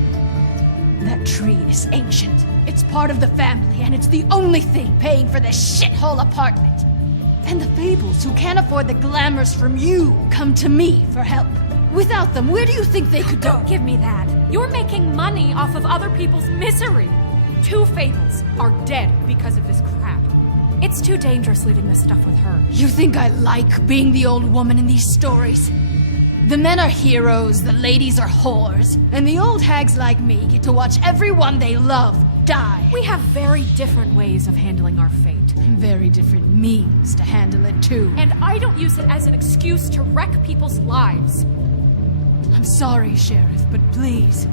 That tree is ancient. It's part of the family, and it's the only thing paying for this shithole apartment. And the Fables, who can't afford the glamours from you, come to me for help. Without them, where do you think they could go? Don't give me that. You're making money off of other people's misery. 2 Fables are dead because of this crap. It's too dangerous leaving this stuff with her. You think I like being the old woman in these stories? The men are heroes, the ladies are whores, and the old hags like me get to watch everyone they love die. We have very different ways of handling our fate. Very different means to handle it, too. And I don't use it as an excuse to wreck people's lives. I'm sorry, Sheriff, but please,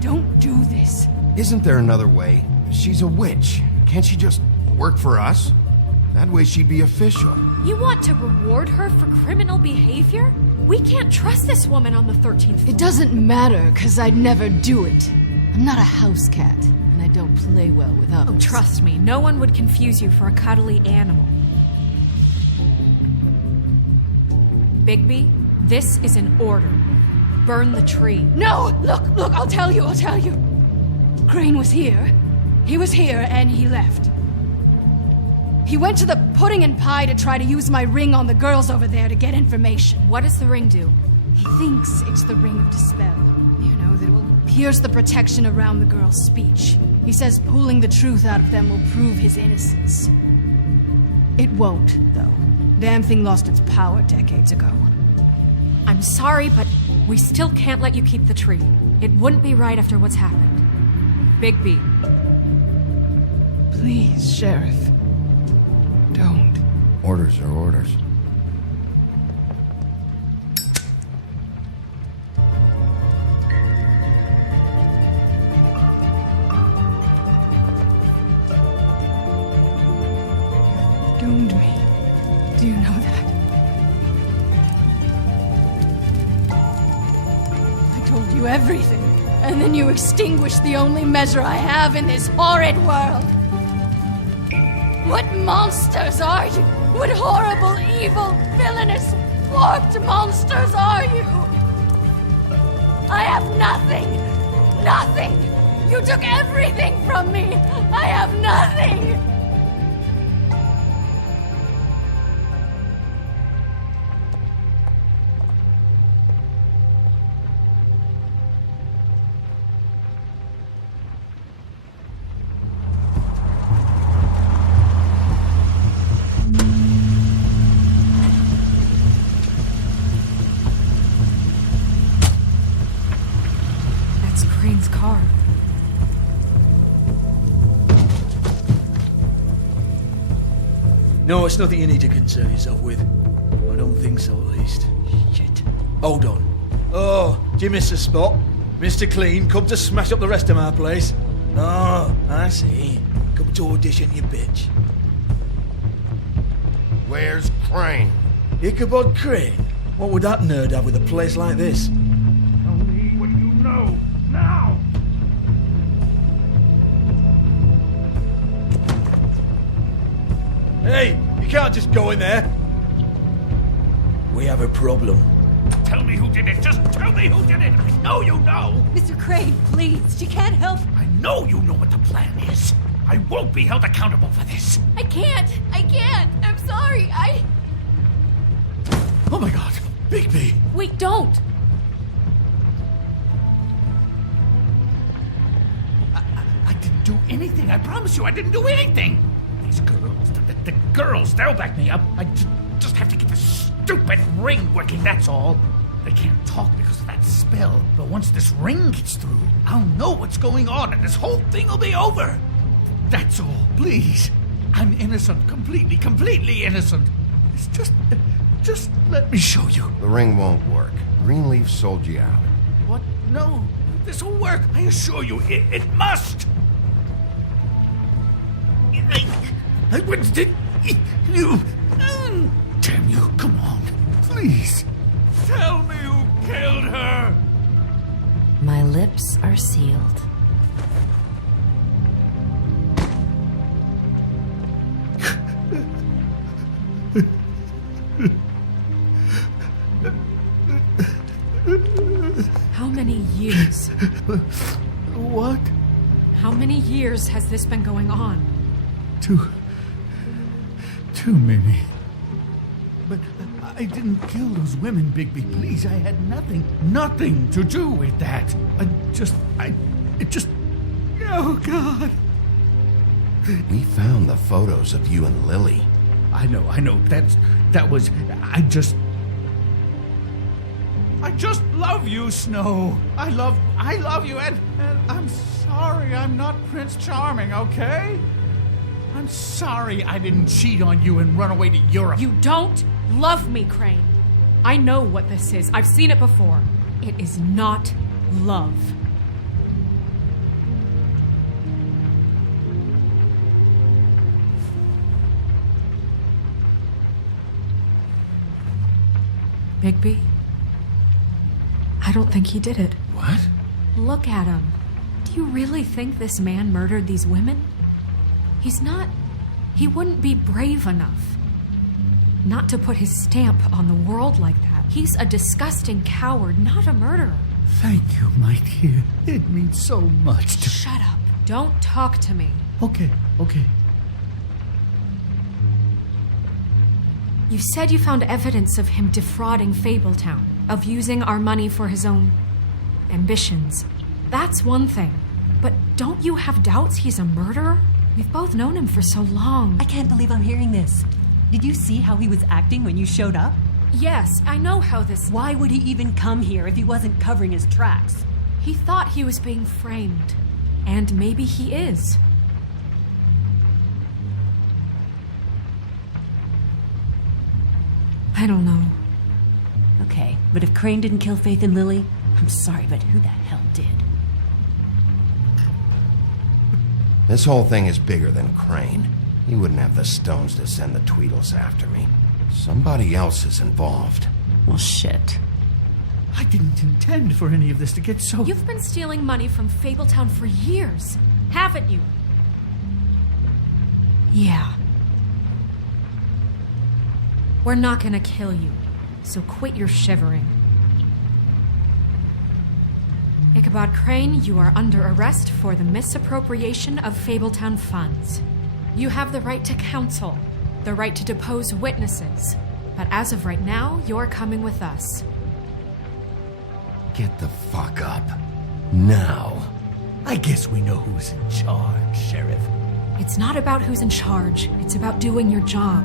don't do this. Isn't there another way? She's a witch. Can't she just work for us? That way she'd be official. You want to reward her for criminal behavior? We can't trust this woman on the 13th floor. It doesn't matter, because I'd never do it. I'm not a house cat, and I don't play well with others. Oh, trust me, no one would confuse you for a cuddly animal. Bigby, this is an order. Burn the tree. No! Look, I'll tell you. Crane was here. He was here, and he left. He went to the pudding and pie to try to use my ring on the girls over there to get information. What does the ring do? He thinks it's the ring of dispel. You know, that it will pierce the protection around the girls' speech. He says pulling the truth out of them will prove his innocence. It won't, though. Damn thing lost its power decades ago. I'm sorry, but we still can't let you keep the tree. It wouldn't be right after what's happened. Bigby. Please, Sheriff. Don't. Orders are orders. Doomed me. Do you know that? I told you everything, and then you extinguished the only measure I have in this horrid world. What monsters are you? What horrible, evil, villainous, warped monsters are you? I have nothing! Nothing! You took everything from me! I have nothing! Crane's car. No, it's nothing you need to concern yourself with. I don't think so, at least. Shit. Hold on. Oh, do you miss a spot? Mr. Clean, come to smash up the rest of my place. Oh, I see. Coming to audition, you bitch. Where's Crane? Ichabod Crane? What would that nerd have with a place like this? Tell me what you know, now! Hey, you can't just go in there. We have a problem. Tell me who did it. Just tell me who did it. I know you know. Mr. Crane, please. She can't help. I know you know what the plan is. I won't be held accountable for this. I can't. I'm sorry. Oh my god, Bigby. Wait, don't. I didn't do anything. I promise you, I didn't do anything. These girls, the girls, they'll back me up. I just have to get this stupid ring working, that's all. They can't talk because of that spell, but once this ring gets through, I'll know what's going on and this whole thing will be over. That's all, please. I'm innocent, completely innocent. It's just let me show you. The ring won't work. Greenleaf sold you out. What? No, this will work. I assure you, it must. I wouldn't did you. Damn you, come on, please. Tell me who killed her. My lips are sealed. How many years? What? How many years has this been going on? Two, maybe. But I didn't kill those women, Bigby. Please, I had nothing to do with that. Oh, God. We found the photos of you and Lily. I know. I just love you, Snow. I love you, and I'm sorry I'm not Prince Charming, okay? I'm sorry I didn't cheat on you and run away to Europe. You don't love me, Crane. I know what this is. I've seen it before. It is not love. Bigby? I don't think he did it. What? Look at him. Do you really think this man murdered these women? He wouldn't be brave enough. Not to put his stamp on the world like that. He's a disgusting coward, not a murderer. Thank you, my dear. It means so much to... Shut up. Don't talk to me. Okay. You said you found evidence of him defrauding Fabletown, of using our money for his own ambitions. That's one thing. But don't you have doubts he's a murderer? We've both known him for so long. I can't believe I'm hearing this. Did you see how he was acting when you showed up? Yes, I know how this... Why would he even come here if he wasn't covering his tracks? He thought he was being framed. And maybe he is. I don't know. Okay, but if Crane didn't kill Faith and Lily, I'm sorry, but who the hell did? This whole thing is bigger than Crane. He wouldn't have the stones to send the Tweedles after me. Somebody else is involved. Well, shit. I didn't intend for any of this to get so... You've been stealing money from Fabletown for years, haven't you? Yeah. We're not gonna kill you, so quit your shivering. Ichabod Crane, you are under arrest for the misappropriation of Fabletown funds. You have the right to counsel, the right to depose witnesses, but as of right now, you're coming with us. Get the fuck up. Now. I guess we know who's in charge, Sheriff. It's not about who's in charge, it's about doing your job.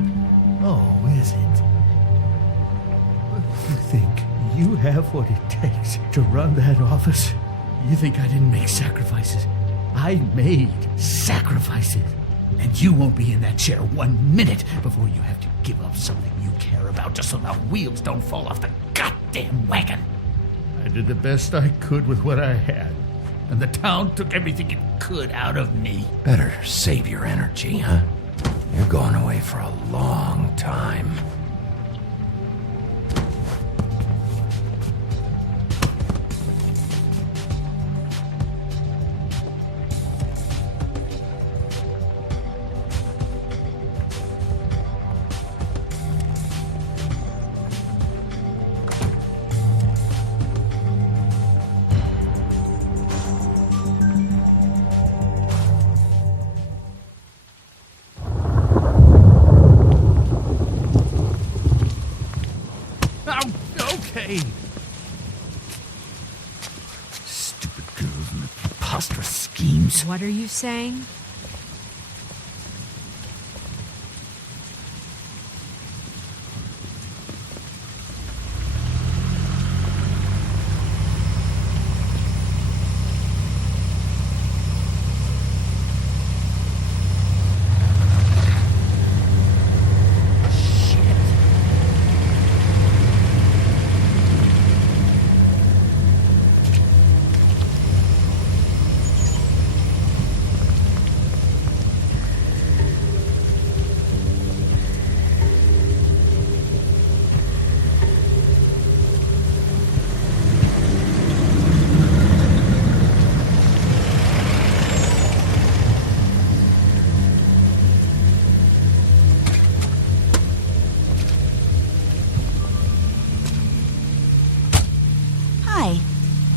Oh, is it? You think you have what it takes to run that office? You think I didn't make sacrifices? I made sacrifices. And you won't be in that chair 1 minute before you have to give up something you care about just so the wheels don't fall off the goddamn wagon. I did the best I could with what I had. and the town took everything it could out of me. Better save your energy, huh? You're going away for a long time. Okay. Stupid girls and their preposterous schemes. What are you saying?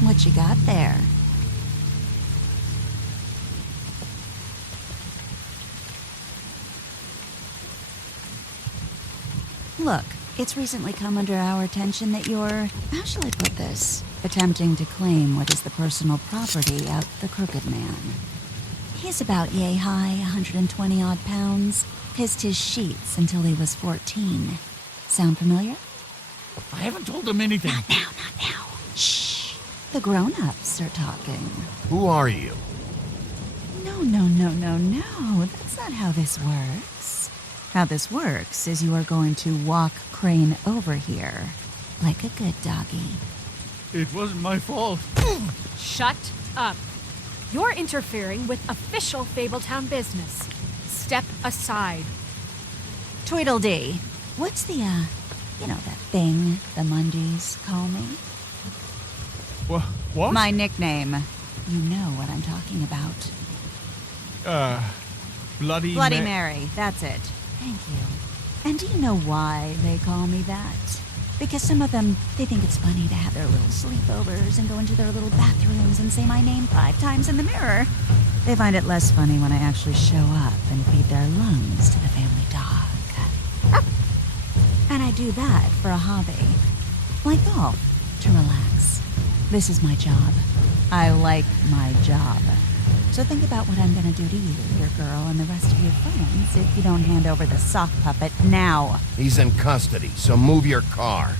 What you got there? Look, it's recently come under our attention that you're, how shall I put this, attempting to claim what is the personal property of the Crooked Man. He's about yay high, 120 odd pounds, pissed his sheets until he was 14. Sound familiar? I haven't told him anything. Not now. Shh. The grown-ups are talking. Who are you? No. That's not how this works. How this works is you are going to walk Crane over here. Like a good doggy. It wasn't my fault. Shut up. You're interfering with official Fabletown business. Step aside. Tweedledee. What's the, that thing the Mundies call me? What? My nickname. You know what I'm talking about. Bloody Mary. That's it. Thank you. And do you know why they call me that? Because some of them, they think it's funny to have their little sleepovers and go into their little bathrooms and say my name 5 times in the mirror. They find it less funny when I actually show up and feed their lungs to the family dog. And I do that for a hobby. Like golf, to relax. This is my job. I like my job. So think about what I'm gonna do to you, your girl, and the rest of your friends if you don't hand over the sock puppet now. He's in custody, so move your car.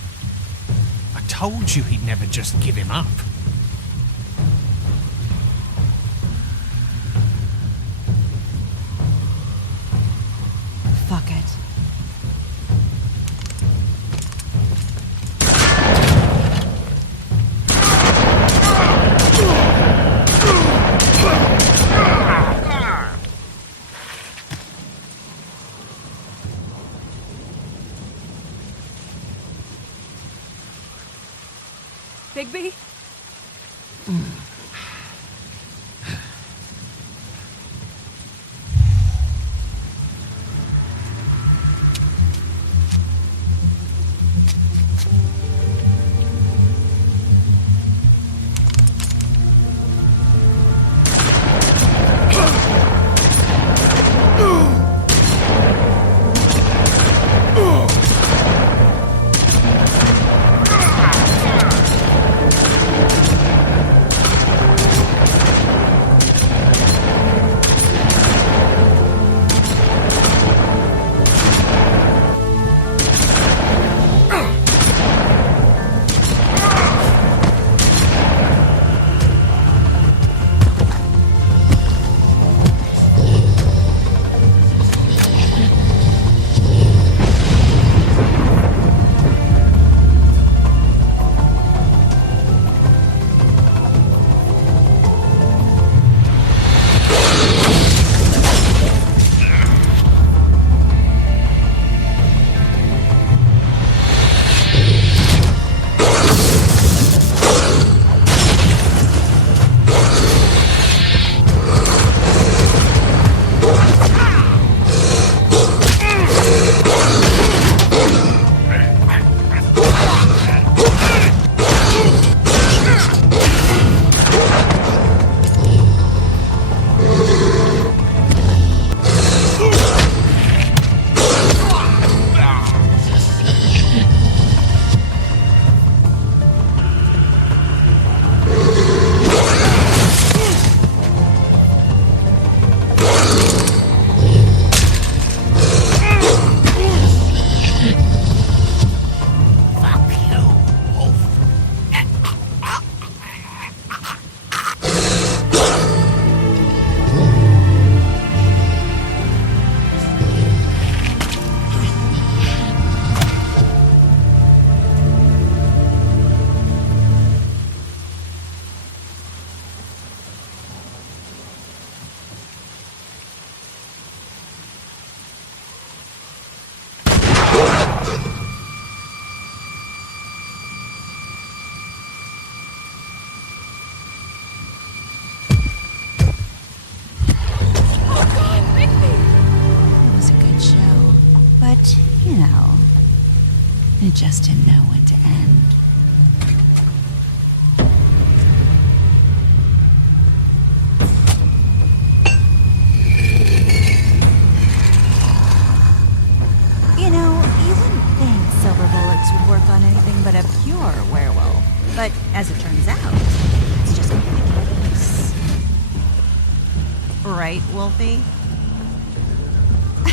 I told you he'd never just give him up. Fuck it. Bigby? You know, it just didn't know when to end. You know, you wouldn't think silver bullets would work on anything but a pure werewolf. But as it turns out, it's just not the case. Right, Wolfie?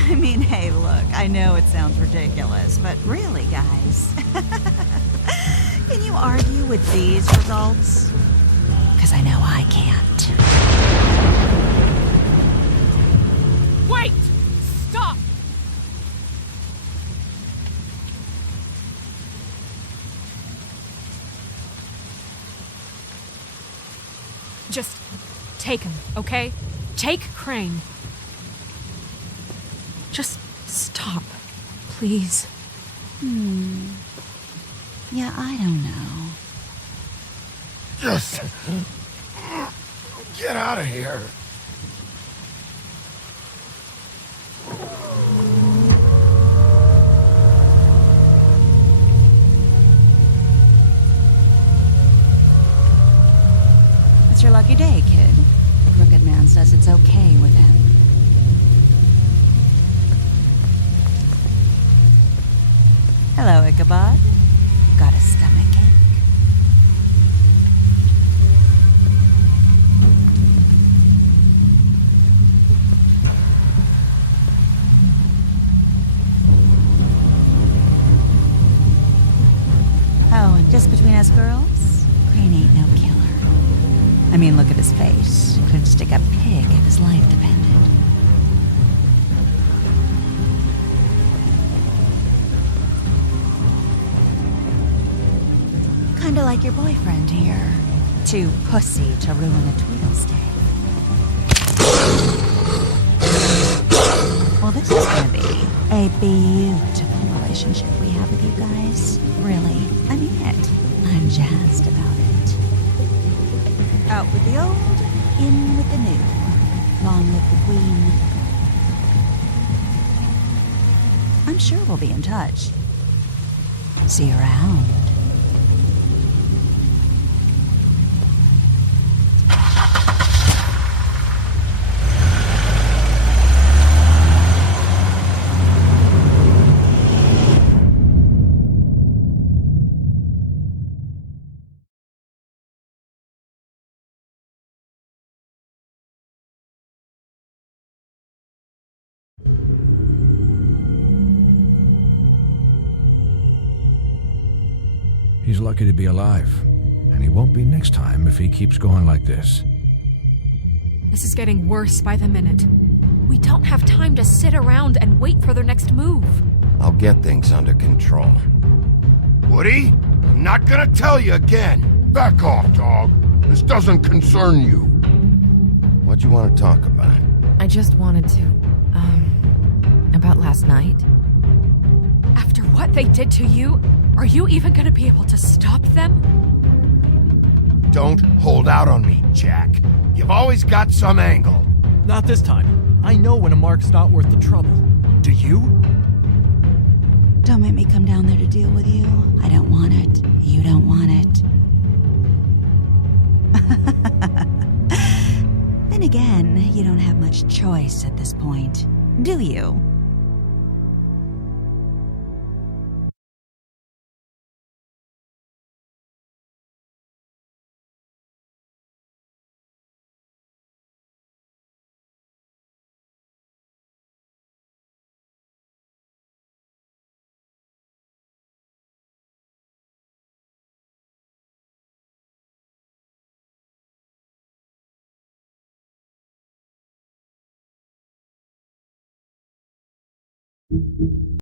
I mean, hey, look, I know it sounds ridiculous, but really, guys, can you argue with these results? Because I know I can't. Wait! Stop! Just take him, okay? Take Crane. Just stop, please. Yeah, I don't know. Just get out of here. It's your lucky day, kid. The Crooked Man says it's okay with him. Hello, Ichabod. Got a stomachache? Oh, and just between us girls, Crane ain't no killer. I mean, look at his face. Couldn't stick a pig if his life depended. Kinda like your boyfriend here. Too pussy to ruin a Tweedle's day. Well, this is gonna be a beautiful relationship we have with you guys. Really, I mean it. I'm jazzed about it. Out with the old, in with the new. Long live the Queen. I'm sure we'll be in touch. See you around. He's lucky to be alive, and he won't be next time if he keeps going like this. This is getting worse by the minute. We don't have time to sit around and wait for their next move. I'll get things under control. Woody, I'm not gonna tell you again. Back off, dog. This doesn't concern you. What do you want to talk about? I just wanted to, about last night. After what they did to you, are you even gonna be able to stop them? Don't hold out on me, Jack. You've always got some angle. Not this time. I know when a mark's not worth the trouble. Do you? Don't make me come down there to deal with you. I don't want it. You don't want it. Then again, you don't have much choice at this point, do you?